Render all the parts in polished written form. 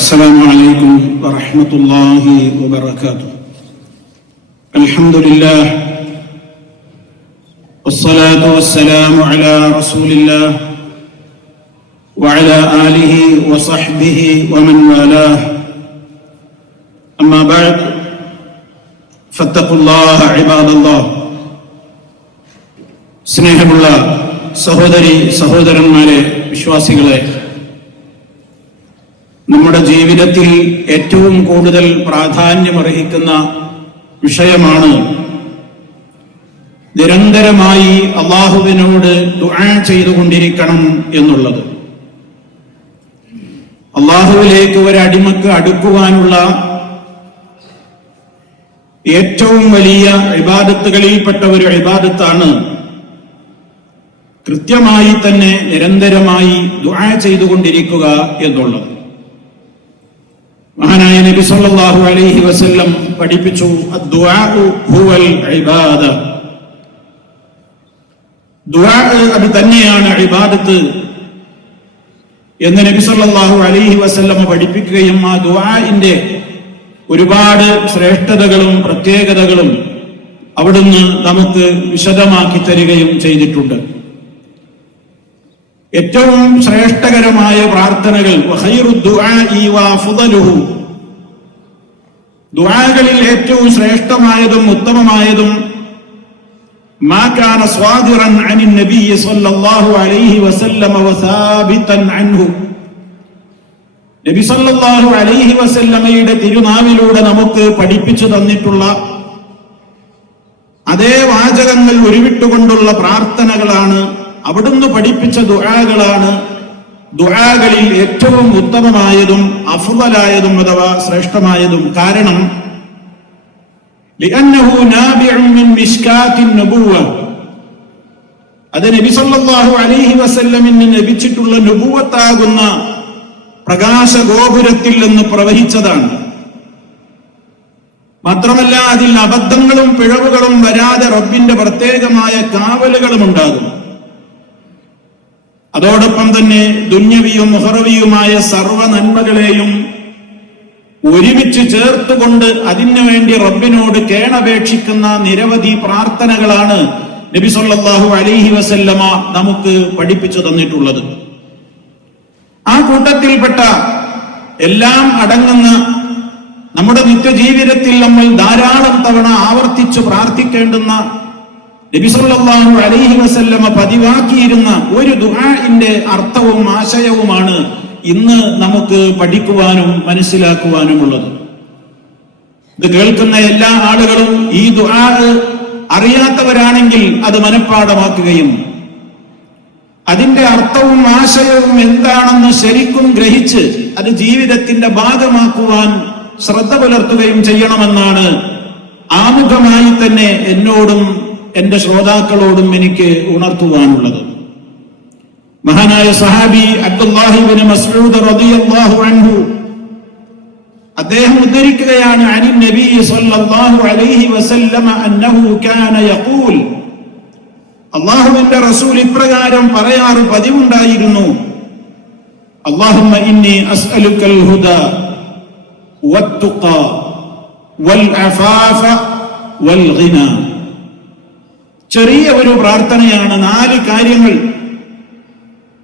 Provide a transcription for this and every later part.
السلام عليكم ورحمة الله وبركاته. الحمد لله والصلاة والسلام على رسول الله وعلى آله وصحبه ومن والاه. أما بعد فاتقوا الله عباد الله. സ്നേഹമുള്ള സഹോദരി സഹോദരന്മാരെ, വിശ്വാസികളെ, നമ്മുടെ ജീവിതത്തിൽ ഏറ്റവും കൂടുതൽ പ്രാധാന്യമർഹിക്കുന്ന വിഷയമാണ് നിരന്തരമായി അള്ളാഹുവിനോട് ദുആ ചെയ്തുകൊണ്ടിരിക്കണം എന്നുള്ളത്. അള്ളാഹുവിലേക്ക് ഒരടിമക്ക് അടുക്കുവാനുള്ള ഏറ്റവും വലിയ ഇബാദത്തുകളിൽപ്പെട്ട ഒരു ഇബാദത്താണ് കൃത്യമായി തന്നെ നിരന്തരമായി ദുആ ചെയ്തുകൊണ്ടിരിക്കുക എന്നുള്ളത്. മഹാനായ നബി സല്ലല്ലാഹു അലൈഹി വസല്ലം പഠിപ്പിച്ചു, അദ്ദുആഉ ഹുവൽ ഇബാദ. ദുആ അത് തന്നെയാണ് ഇബാദത്ത് എന്ന് നബി സല്ലല്ലാഹു അലൈഹി വസല്ലം പഠിപ്പിക്കുകയും ആ ദുആഇന്റെ ഒരുപാട് ശ്രേഷ്ഠതകളും പ്രത്യേകതകളും അവിടുന്ന് നമുക്ക് വിശദമാക്കി തരികയും ചെയ്തിട്ടുണ്ട്. ഏറ്റവും ശ്രേഷ്ഠകരമായ പ്രാർത്ഥനകൾ, ദുആകളിൽ ഏറ്റവും ശ്രേഷ്ഠമായതും ഉത്തമമായതും മാ കാന സ്വാദിറൻ അനിൻ നബി സല്ലല്ലാഹു അലൈഹി വസല്ലം വസാബിതൻ അൻഹു, നബി സല്ലല്ലാഹു അലൈഹി വസല്ലമയുടെ തിരുനാവിലൂടെ നമുക്ക് പഠിപ്പിച്ചു തന്നിട്ടുള്ള അതേ വാചകങ്ങൾ ഉരുവിട്ടുകൊണ്ടുള്ള പ്രാർത്ഥനകളാണ്, അവിടുന്ന് പഠിപ്പിച്ച ദുആകളാണ് ദുആകളിൽ ഏറ്റവും ഉത്തമമായതും അഫ്ളലായതും അഥവാ ശ്രേഷ്ഠമായതും. കാരണം ലിഅന്നഹു നാബിഉൻ മിൻ മിശ്കാത്തിൻ നബുവ, അത് നബി സല്ലല്ലാഹു അലൈഹി വസല്ലമിന് ലഭിച്ചിട്ടുള്ള നബുവത്താകുന്ന പ്രകാശ ഗോപുരത്തിൽ നിന്ന് പ്രവഹിച്ചതാണ്. മാത്രമല്ല അതിൽ അബദ്ധങ്ങളും പിഴവുകളും വരാതെ റബ്ബിന്റെ പ്രത്യേകമായ കാവലുകളും ഉണ്ടാകും. അതോടൊപ്പം തന്നെ ദുന്യവിയും മുഹറവിയുമായ സർവ്വ നന്മകളെയും ഒരുമിച്ച് ചേർത്തുകൊണ്ട് അതിനു വേണ്ടി റബ്ബിനോട് കേണപേക്ഷിക്കുന്ന നിരവധി പ്രാർത്ഥനകളാണ് നബി സല്ലല്ലാഹു അലൈഹി വസല്ലമ നമുക്ക് പഠിപ്പിച്ചു തന്നിട്ടുള്ളത്. ആ കൂട്ടത്തിൽപ്പെട്ട എല്ലാം അടങ്ങുന്ന നമ്മുടെ നിത്യജീവിതത്തിൽ നമ്മൾ ധാരാളം തവണ ആവർത്തിച്ചു പ്രാർത്ഥിക്കേണ്ടുന്ന നബി സല്ലല്ലാഹു അലൈഹി വസല്ലമ പതിവാക്കിയിരുന്ന ഒരു ദുആഇന്റെ അർത്ഥവും ആശയവുമാണ് ഇന്ന് നമുക്ക് പഠിക്കുവാനും മനസ്സിലാക്കുവാനുമുള്ളത്. ഇത് കേൾക്കുന്ന എല്ലാ ആളുകളും ഈ ദുആ അറിയാത്തവരാണെങ്കിൽ അത് മനഃപ്പാഠമാക്കുകയും അതിന്റെ അർത്ഥവും ആശയവും എന്താണെന്ന് ശരിക്കും ഗ്രഹിച്ച് അത് ജീവിതത്തിന്റെ ഭാഗമാക്കുവാൻ ശ്രദ്ധ പുലർത്തുകയും ചെയ്യണമെന്നാണ് ആമുഖമായി തന്നെ എന്നോടും എന്റെ ശ്രോതാക്കളോടും എനിക്ക് ഉണർത്തുവാനുള്ളത്. മഹാനായ സഹാബി അബ്ദുല്ലാഹി ഇബ്നു മസ്ഊദ് റളിയല്ലാഹു അൻഹു അദ്ദേഹം ഉദ്ധരിക്കുകയാണ്, അനി നബി സല്ലല്ലാഹു അലൈഹി വസല്ലം അന്നഹു കാന യഖൂൽ, അല്ലാഹുവിന്റെ റസൂൽ ഇപ്രകാരം പറയാറ് പതിവുണ്ടായിരുന്നു, അല്ലാഹുമ്മ ഇന്നി അസ്അലുക്കൽ ഹുദാ വത്തുഖാ വൽ അഫാഫ വൽ ഗിനാ. ചെറിയ ഒരു പ്രാർത്ഥനയാണ്, 4 കാര്യങ്ങൾ,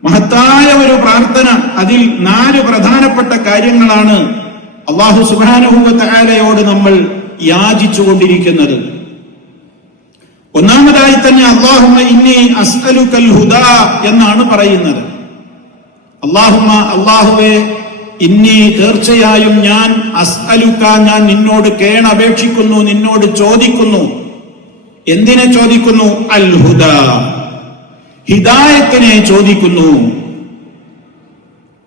മഹത്തായ ഒരു പ്രാർത്ഥന. അതിൽ 4 പ്രധാനപ്പെട്ട കാര്യങ്ങളാണ് അല്ലാഹു സുബ്ഹാനഹു വ തആലയോട് നമ്മൾ യാചിച്ചുകൊണ്ടിരിക്കുന്നത്. ഒന്നാമതായി തന്നെ അല്ലാഹുമ്മ ഇന്നി അസ്അലുക്കൽ ഹുദാ എന്നാണ് പറയുന്നത്. അല്ലാഹുവേ, ഇന്നി തീർച്ചയായും ഞാൻ, അസ്അലുക ഞാൻ നിന്നോട് കേണപേക്ഷിക്കുന്നു, നിന്നോട് ചോദിക്കുന്നു. എന്തിനെ ചോദിക്കുന്നു? അൽ ഹുദാ, ഹിദായത്തിനെ ചോദിക്കുന്നു.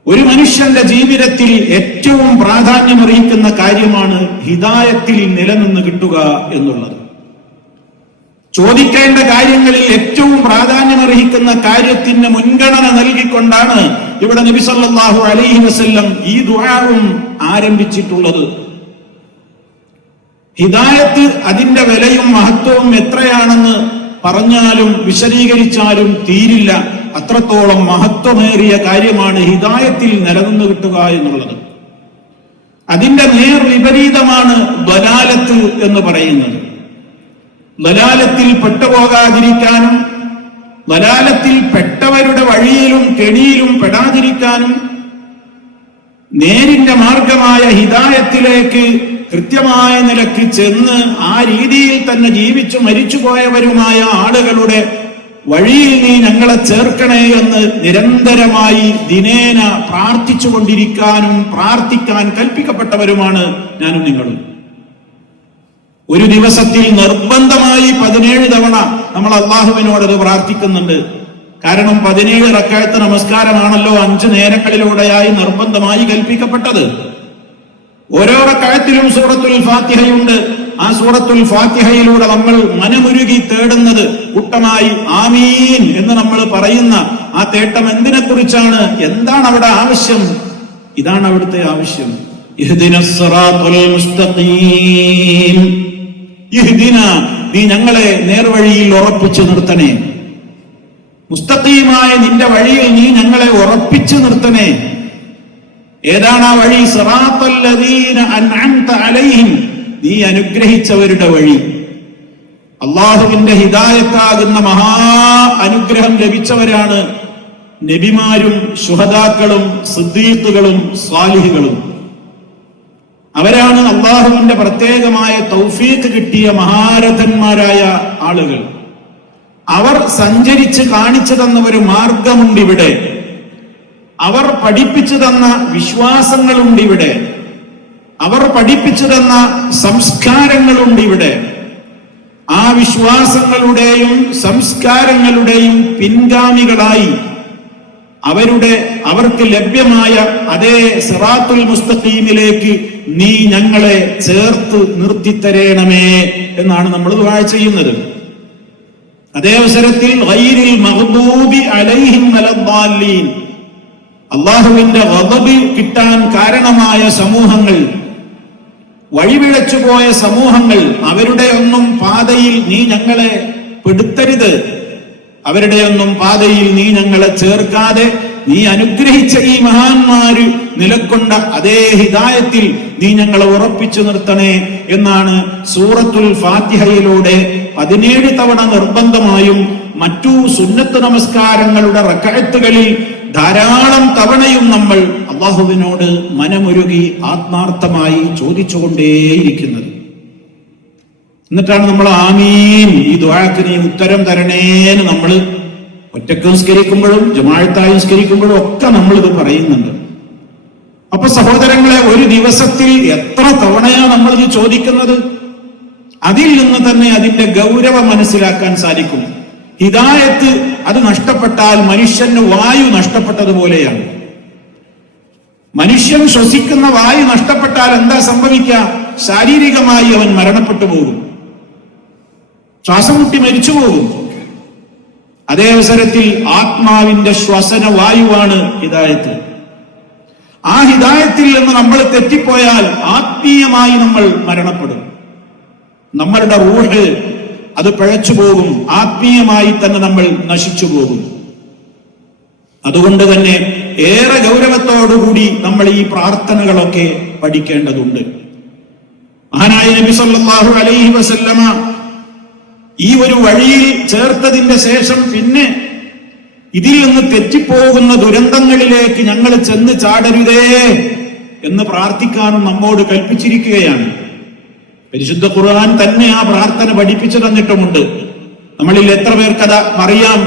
ഒരു മനുഷ്യന്റെ ജീവിതത്തിൽ ഏറ്റവും പ്രാധാന്യമർഹിക്കുന്ന കാര്യമാണ് ഹിദായത്തിൽ നിലനിന്ന് കിട്ടുക എന്നുള്ളത്. ചോദിക്കേണ്ട കാര്യങ്ങളിൽ ഏറ്റവും പ്രാധാന്യമർഹിക്കുന്ന കാര്യത്തിന് മുൻഗണന നൽകിക്കൊണ്ടാണ് ഇവിടെ നബി സല്ലല്ലാഹു അലൈഹി വസല്ലം ഈ ദുആവും ആരംഭിച്ചിട്ടുള്ളത്. ഹിദായത്ത് അതിന്റെ വിലയും മഹത്വവും എത്രയാണെന്ന് പറഞ്ഞാലും വിശദീകരിച്ചാലും തീരില്ല. അത്രത്തോളം മഹത്വമേറിയ കാര്യമാണ് ഹിദായത്തിൽ നിലനിന്ന് കിട്ടുക എന്നുള്ളത്. അതിന്റെ നേർ വിപരീതമാണ് ദലാലത്ത് എന്ന് പറയുന്നത്. ദലാലത്തിൽ പെട്ടുപോകാതിരിക്കാനും ദലാലത്തിൽ പെട്ടവരുടെ വഴിയിലും കെണിയിലും പെടാതിരിക്കാനും നേരിന്റെ മാർഗമായ ഹിദായത്തിലേക്ക് കൃത്യമായ നിലക്ക് ചെന്ന് ആ രീതിയിൽ തന്നെ ജീവിച്ചു മരിച്ചുപോയവരുമായ ആളുകളുടെ വഴിയിൽ നീ ഞങ്ങളെ ചേർക്കണേ എന്ന് നിരന്തരമായി ദിനേന പ്രാർത്ഥിച്ചുകൊണ്ടിരിക്കാനും പ്രാർത്ഥിക്കാൻ കൽപ്പിക്കപ്പെട്ടവരുമാണ് ഞാനും നിങ്ങളും. ഒരു ദിവസത്തിൽ നിർബന്ധമായി 17 തവണ നമ്മൾ അള്ളാഹുവിനോടത് പ്രാർത്ഥിക്കുന്നുണ്ട്. കാരണം 17 റക്അത്ത് നമസ്കാരമാണല്ലോ 5 നേരങ്ങളിലൂടെയായി നിർബന്ധമായി കൽപ്പിക്കപ്പെട്ടത്. ഓരോ റക്അത്തിലും സൂറത്തുൽ ഫാത്തിഹയുണ്ട്. ആ സൂറത്തുൽ ഫാത്തിഹയിലൂടെ നമ്മൾ മനമുരുകി തേടുന്നത് കൂട്ടമായി ആമീൻ എന്ന് നമ്മൾ പറയുന്ന ആ തേട്ടം എന്തിനെ കുറിച്ചാണ്? എന്താണ് അവിടെ ആവശ്യം? ഇതാണ് അവിടുത്തെ ആവശ്യം. ഇഹ്ദിനസ് സിറാത്തുൽ മുസ്തഖീം, ഇഹ്ദിന, നീ ഞങ്ങളെ നേർവഴിയിൽ ഉറപ്പിച്ചു നിർത്തണേ. മുസ്തഖീമായ നിന്റെ വഴിയിൽ നീ ഞങ്ങളെ ഉറപ്പിച്ചു നിർത്തണേ. ഏതാണ് ആ വഴി? സിറാത്തൽ ലദീന അൻഅംത അലൈഹിം, നീ അനുഗ്രഹിച്ചവരുടെ വഴി. അള്ളാഹുവിന്റെ ഹിദായത്താകുന്ന മഹാ അനുഗ്രഹം ലഭിച്ചവരാണ് നബിമാരും ശുഹദാക്കളും സിദ്ദീഖുകളും സ്വാലിഹുകളും. അവരാണ് അള്ളാഹുവിന്റെ പ്രത്യേകമായ തൗഫീഖ് കിട്ടിയ മഹാരഥന്മാരായ ആളുകൾ. അവർ സഞ്ചരിച്ച് കാണിച്ചു തന്ന ഒരു മാർഗമുണ്ട് ഇവിടെ. അവർ പഠിപ്പിച്ചു തന്ന വിശ്വാസങ്ങളുണ്ട് ഇവിടെ. അവർ പഠിപ്പിച്ചു തന്ന സംസ്കാരങ്ങളുണ്ട് ഇവിടെ. ആ വിശ്വാസങ്ങളുടെയും സംസ്കാരങ്ങളുടെയും പിൻഗാമികളായി അവർക്ക് ലഭ്യമായ അതേ സിറാത്തുൽ മുസ്തഖീമിലേക്ക് നീ ഞങ്ങളെ ചേർത്ത് നിർത്തിത്തരേണമേ എന്നാണ് നമ്മൾ ദുആ ചെയ്യുന്നത്. അതേ അവസരത്തിൽ ഗൈരിൽ മഗ്ദൂബി അലൈഹിം വലദ്ദാലീൻ, അള്ളാഹുവിന്റെ ഗദബ് കിട്ടാൻ കാരണമായ സമൂഹങ്ങൾ, വഴിപിഴച്ചുപോയ സമൂഹങ്ങൾ, അവരുടെ ഒന്നും പാതയിൽ നീ ഞങ്ങളെ പെടുത്തരുത്. അവരുടെ ഒന്നും പാതയിൽ നീ ഞങ്ങളെ ചേർക്കാതെ നീ അനുഗ്രഹിച്ച ഈ മഹാന്മാര് നിലക്കൊണ്ട അതേ ഹിദായത്തിൽ നീ ഞങ്ങളെ ഉറപ്പിച്ചു നിർത്തണേ എന്നാണ് സൂറത്തുൽ ഫാത്തിഹയിലൂടെ 17 തവണ നിർബന്ധമായും മറ്റു സുന്നത്ത് നമസ്കാരങ്ങളുടെ റക്അത്തുകളിൽ ധാരാളം തവണയും നമ്മൾ അള്ളാഹുവിനോട് മനമുരുകി ആത്മാർത്ഥമായി ചോദിച്ചുകൊണ്ടേയിരിക്കുന്നത്. എന്നിട്ടാണ് നമ്മൾ ആമീൻ, ഈ ദുആക്ക് നീ ഉത്തരം തരണേന്ന് നമ്മൾ ഒറ്റക്ക് നിസ്കരിക്കുമ്പോഴും ജമാഅത്തായി നിസ്കരിക്കുമ്പോഴും ഒക്കെ നമ്മൾ ഇത് പറയുന്നുണ്ട്. അപ്പൊ സഹോദരങ്ങളെ, ഒരു ദിവസത്തിൽ എത്ര തവണയാണ് നമ്മൾ ഇത് ചോദിക്കുന്നത്? അതിൽ നിന്ന് തന്നെ അതിന്റെ ഗൗരവം മനസ്സിലാക്കാൻ സാധിക്കും. ഹിദായത്ത് അത് നഷ്ടപ്പെട്ടാൽ മനുഷ്യന് വായു നഷ്ടപ്പെട്ടതുപോലെയാണ്. മനുഷ്യൻ ശ്വസിക്കുന്ന വായു നഷ്ടപ്പെട്ടാൽ എന്താ സംഭവിക്കുക? ശാരീരികമായി അവൻ മരണപ്പെട്ടു പോകും, ശ്വാസം മുട്ടി മരിച്ചു പോകും. അതേ അവസരത്തിൽ ആത്മാവിന്റെ ശ്വസന വായുവാണ് ഹിദായത്ത്. ആ ഹിദായത്തിൽ നിന്ന് നമ്മൾ തെറ്റിപ്പോയാൽ ആത്മീയമായി നമ്മൾ മരണപ്പെടും. നമ്മളുടെ റൂഹ് അത് പിഴച്ചു പോകും, ആത്മീയമായി തന്നെ നമ്മൾ നശിച്ചു പോകും. അതുകൊണ്ട് തന്നെ ഏറെ ഗൗരവത്തോടുകൂടി നമ്മൾ ഈ പ്രാർത്ഥനകളൊക്കെ പഠിക്കേണ്ടതുണ്ട്. മഹാനായ നബി സല്ലല്ലാഹു അലൈഹി വസല്ലമ ഈ ഒരു വഴിയിൽ ചേർത്തതിന്റെ ശേഷം പിന്നെ ഇതിൽ നിന്ന് തെറ്റിപ്പോകുന്ന ദുരന്തങ്ങളിലേക്ക് ഞങ്ങൾ ചെന്ന് ചാടരുതേ എന്ന് പ്രാർത്ഥിക്കാനും നമ്മോട് കൽപ്പിച്ചിരിക്കുകയാണ്. പരിശുദ്ധ ഖുർആൻ തന്നെ ആ പ്രാർത്ഥന പഠിപ്പിച്ചു തന്നിട്ടുമുണ്ട്. നമ്മളിൽ എത്ര പേർക്കത് അറിയാം?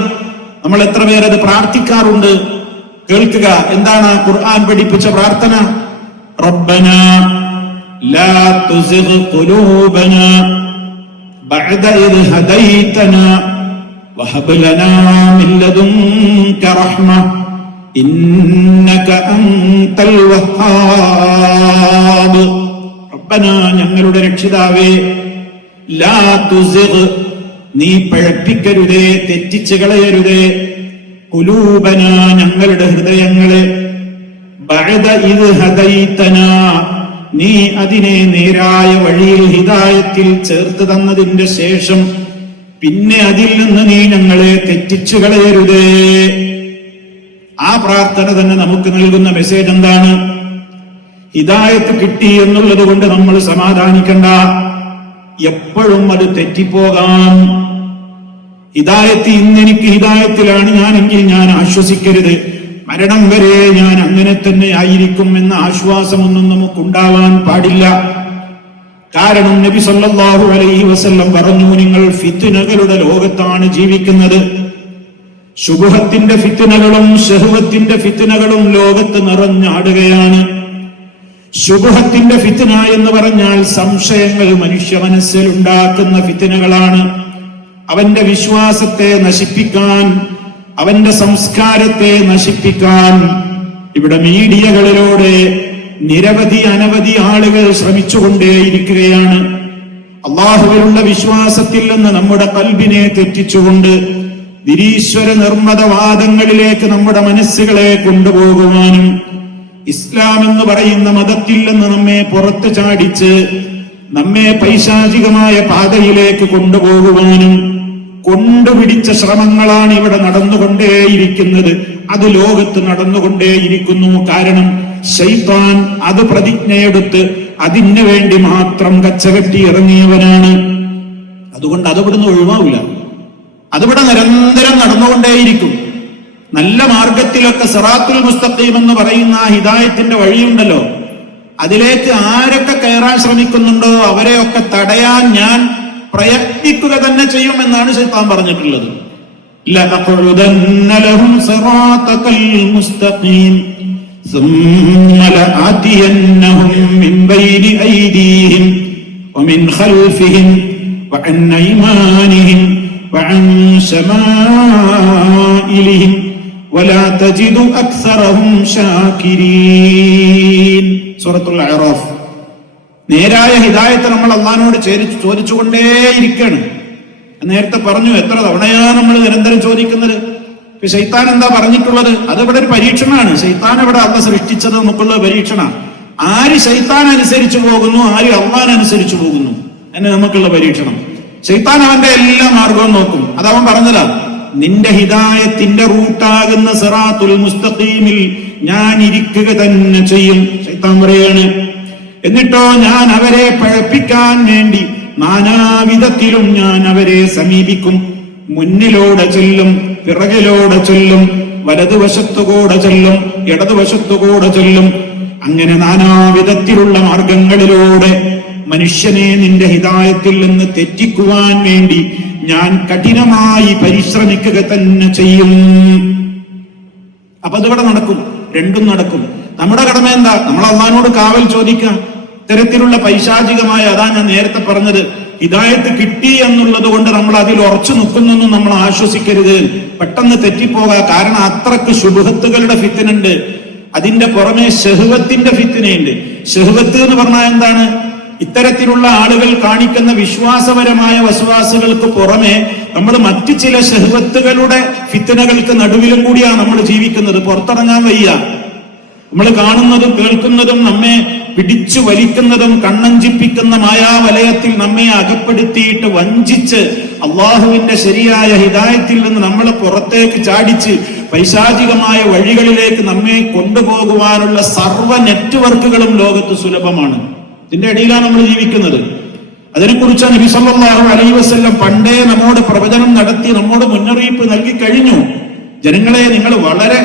നമ്മൾ എത്ര പേരത് പ്രാർത്ഥിക്കാറുണ്ട്? കേൾക്കുക, എന്താണ് ഖുർആൻ പഠിപ്പിച്ച പ്രാർത്ഥന? റബ്ബനാ ലാ തുസിഗ് ഖുലൂബനാ ബഅദ ഇദ് ഹദൈതനാ വഹബ് ലനാ മിൻ ലദുൻക റഹ്മ ഇന്നക അൻതൽ വഹ്ഹാബ്. റബ്ബനാ, ഞങ്ങളുടെ രക്ഷിതാവേ, ലാ തുസിഗ്, നീ പഴപ്പിക്കരുതേ, തെറ്റിച്ച് കളയരുതേ, ഖുലൂബന, ഞങ്ങളുടെ ഹൃദയങ്ങളെ, ബഅദ ഇദ് ഹദൈതനാ, നീ അതിനെ നേരായ വഴിയിൽ ഹിദായത്തിൽ ചേർത്ത് തന്നതിന്റെ ശേഷം പിന്നെ അതിൽ നിന്ന് നീ ഞങ്ങളെ തെറ്റിച്ചു കളയരുതേ. ആ പ്രാർത്ഥന തന്നെ നമുക്ക് നൽകുന്ന മെസ്സേജ് എന്താണ്? ഹിദായത്ത് കിട്ടി എന്നുള്ളത് കൊണ്ട് നമ്മൾ സമാധാനിക്കണ്ട. എപ്പോഴും അത് തെറ്റിപ്പോകാം. ഹിദായത്ത് ഇന്നെനിക്ക് ഹിദായത്തിലാണ് ഞാനെങ്കിൽ ഞാൻ ആശ്വസിക്കരുത്. മരണം വരെ ഞാൻ അങ്ങനെ തന്നെ ആയിരിക്കും എന്ന ആശ്വാസമൊന്നും നമുക്കുണ്ടാവാൻ പാടില്ല. കാരണം നബി സല്ലല്ലാഹു അലൈഹി വസല്ലം പറഞ്ഞു, നിങ്ങൾ ഫിത്നകളുടെ ലോകത്താണ് ജീവിക്കുന്നത്. ശുബ്ഹത്തിന്റെ ഫിത്നകളും ശഹ്വത്തിന്റെ ഫിത്നകളും ലോകത്ത് നിറഞ്ഞാടുകയാണ്. ശുബ്ഹത്തിന്റെ ഫിത്ന എന്ന് പറഞ്ഞാൽ സംശയങ്ങൾ മനുഷ്യ മനസ്സിൽ ഉണ്ടാക്കുന്ന ഫിത്നകളാണ്. അവന്റെ വിശ്വാസത്തെ നശിപ്പിക്കാൻ, അവന്റെ സംസ്കാരത്തെ നശിപ്പിക്കാൻ ഇവിടെ മീഡിയകളിലൂടെ അനവധി ആളുകൾ ശ്രമിച്ചുകൊണ്ടേയിരിക്കുകയാണ്. അള്ളാഹുവിലുള്ള വിശ്വാസത്തിൽ നിന്ന് നമ്മുടെ കൽബിനെ തെറ്റിച്ചുകൊണ്ട് നിരീശ്വര നിർമ്മതവാദങ്ങളിലേക്ക് നമ്മുടെ മനസ്സുകളെ കൊണ്ടുപോകുവാനും ഇസ്ലാം എന്ന് പറയുന്ന മതത്തിൽ നിന്ന് നമ്മെ പുറത്തു ചാടിച്ച് നമ്മെ പൈശാചികമായ പാതയിലേക്ക് കൊണ്ടുപോകുവാനും കൊണ്ടുപിടിച്ച ശ്രമങ്ങളാണ് ഇവിടെ നടന്നുകൊണ്ടേയിരിക്കുന്നത്. അത് ലോകത്ത് നടന്നുകൊണ്ടേയിരിക്കുന്നു. കാരണം ശൈത്താൻ അത് പ്രതിജ്ഞയെടുത്ത് അതിനു വേണ്ടി മാത്രം കച്ചകെട്ടി ഇറങ്ങിയവനാണ്. അതുകൊണ്ട് അതിവിടുന്ന് ഒഴിവാവില്ല. അതിവിടെ നിരന്തരം നടന്നുകൊണ്ടേയിരിക്കും. നല്ല മാർഗത്തിലൊക്കെ സിറാത്തുൽ മുസ്തഖീം എന്ന് പറയുന്ന ആ ഹിദായത്തിന്റെ വഴിയുണ്ടല്ലോ, അതിലേക്ക് ആരൊക്കെ കയറാൻ ശ്രമിക്കുന്നുണ്ടോ അവരെയൊക്കെ തടയാൻ ഞാൻ പ്രയത്നിക്കുക തന്നെ ചെയ്യുമെന്നാണ് ശൈത്താൻ പറഞ്ഞിട്ടുള്ളത്. ലഅഖഉദന്ന ലഹും സിറാത്തകൽ മുസ്തഖീം ثم لآتينهم من بين أيديهم ومن خلفهم وعن أيمانهم وعن شمائلهم ولا تجد أكثرهم شاكرين. സൂറത്തുൽ അഅറാഫ്. നേരായ ഹിദായത്ത് നമ്മൾ അള്ളാഹിനോട് ചോദിച്ചുകൊണ്ടേയിരിക്കുകയാണ്. നേരത്തെ പറഞ്ഞു, എത്ര തവണയാണ് നമ്മൾ നിരന്തരം ചോദിക്കുന്നത്. ശൈത്താൻ എന്താ പറഞ്ഞിട്ടുള്ളത്? അതിവിടെ ഒരു പരീക്ഷണമാണ്. ശൈത്താൻ ഇവിടെ അള്ളാഹ് സൃഷ്ടിച്ചത് നമുക്കുള്ള പരീക്ഷണ. ആര് ശൈത്താൻ അനുസരിച്ചു പോകുന്നു, ആര് അള്ളാഹിനെ അനുസരിച്ചു പോകുന്നു എന്ന് നമുക്കുള്ള പരീക്ഷണം. ശൈത്താൻ അവന്റെ എല്ലാ മാർഗവും നോക്കും. അതവൻ പറഞ്ഞതാ, നിന്റെ ഹിദായത്തിന്റെ റൂട്ടാകുന്ന സിറാത്തുൽ മുസ്തഖീമിൽ ഞാൻ ഇരിക്കുക തന്നെ ചെയ്യും. ശൈത്താൻ പറയാണ്, എന്നിട്ടോ ഞാൻ അവരെ പഴപ്പിക്കാൻ വേണ്ടി നാനാവിധത്തിലും ഞാൻ അവരെ സമീപിക്കും. മുന്നിലൂടെ ചെല്ലും, പിറകിലൂടെ ചെല്ലും, വലതുവശത്തുകൂടെ ചെല്ലും, ഇടതുവശത്തുകൂടെ ചെല്ലും. അങ്ങനെ നാനാവിധത്തിലുള്ള മാർഗങ്ങളിലൂടെ മനുഷ്യനെ നിന്റെ ഹിദായത്തിൽ നിന്ന് തെറ്റിക്കുവാൻ വേണ്ടി ഞാൻ കഠിനമായി പരിശ്രമിക്കുക തന്നെ ചെയ്യും. അപ്പൊ അതിവിടെ നടക്കും, രണ്ടും നടക്കും. നമ്മുടെ കടമ എന്താ? നമ്മൾ അള്ളാഹിനോട് കാവൽ ചോദിക്കുക. ഇത്തരത്തിലുള്ള പൈശാചികമായ, അതാ ഞാൻ നേരത്തെ പറഞ്ഞത്, ഹിദായത്ത് കിട്ടി എന്നുള്ളത് കൊണ്ട് നമ്മൾ അതിൽ ഉറച്ചു നിൽക്കുന്നൊന്നും നമ്മൾ ആശ്വസിക്കരുത്. പെട്ടെന്ന് തെറ്റിപ്പോകാം. കാരണം അത്രക്ക് ശുബ്ഹത്തുകളുടെ ഫിത്നുണ്ട്. അതിന്റെ പുറമെ ശഹ്വത്തിന്റെ ഫിത്നയുണ്ട്. ശഹ്വത്ത് എന്ന് പറഞ്ഞാൽ എന്താണ്? ഇത്തരത്തിലുള്ള ആളുകൾ കാണിക്കുന്ന വിശ്വാസപരമായ വസ്വാസുകൾക്ക് പുറമെ നമ്മൾ മറ്റു ചില ശഹ്വത്തുകളുടെ ഫിത്നകൾക്ക് നടുവിലും കൂടിയാണ് നമ്മൾ ജീവിക്കുന്നത്. പുറത്തിറങ്ങാൻ വയ്യ. നമ്മൾ കാണുന്നതും കേൾക്കുന്നതും നമ്മെ പിടിച്ചു വലിക്കുന്നതും കണ്ണഞ്ചിപ്പിക്കുന്ന മായാവലയത്തിൽ നമ്മെ അകപ്പെടുത്തിയിട്ട് വഞ്ചിച്ച് അള്ളാഹുവിന്റെ ശരിയായ ഹിദായത്തിൽ നിന്ന് നമ്മളെ പുറത്തേക്ക് ചാടിച്ച് പൈശാചികമായ വഴികളിലേക്ക് നമ്മെ കൊണ്ടുപോകുവാനുള്ള സർവ്വ നെറ്റ്വർക്കുകളും ലോകത്ത് സുലഭമാണ്. ഇതിന്റെ ഇടയിലാണ് നമ്മൾ ജീവിക്കുന്നത്. അതിനെക്കുറിച്ച് നബി സല്ലല്ലാഹു അലൈഹി വസല്ലം പണ്ടേ നമ്മോട് പ്രവചനം നടത്തി, നമ്മോട് മുന്നറിയിപ്പ് നൽകി കഴിഞ്ഞു. ജനങ്ങളെ, നിങ്ങൾ വളരെ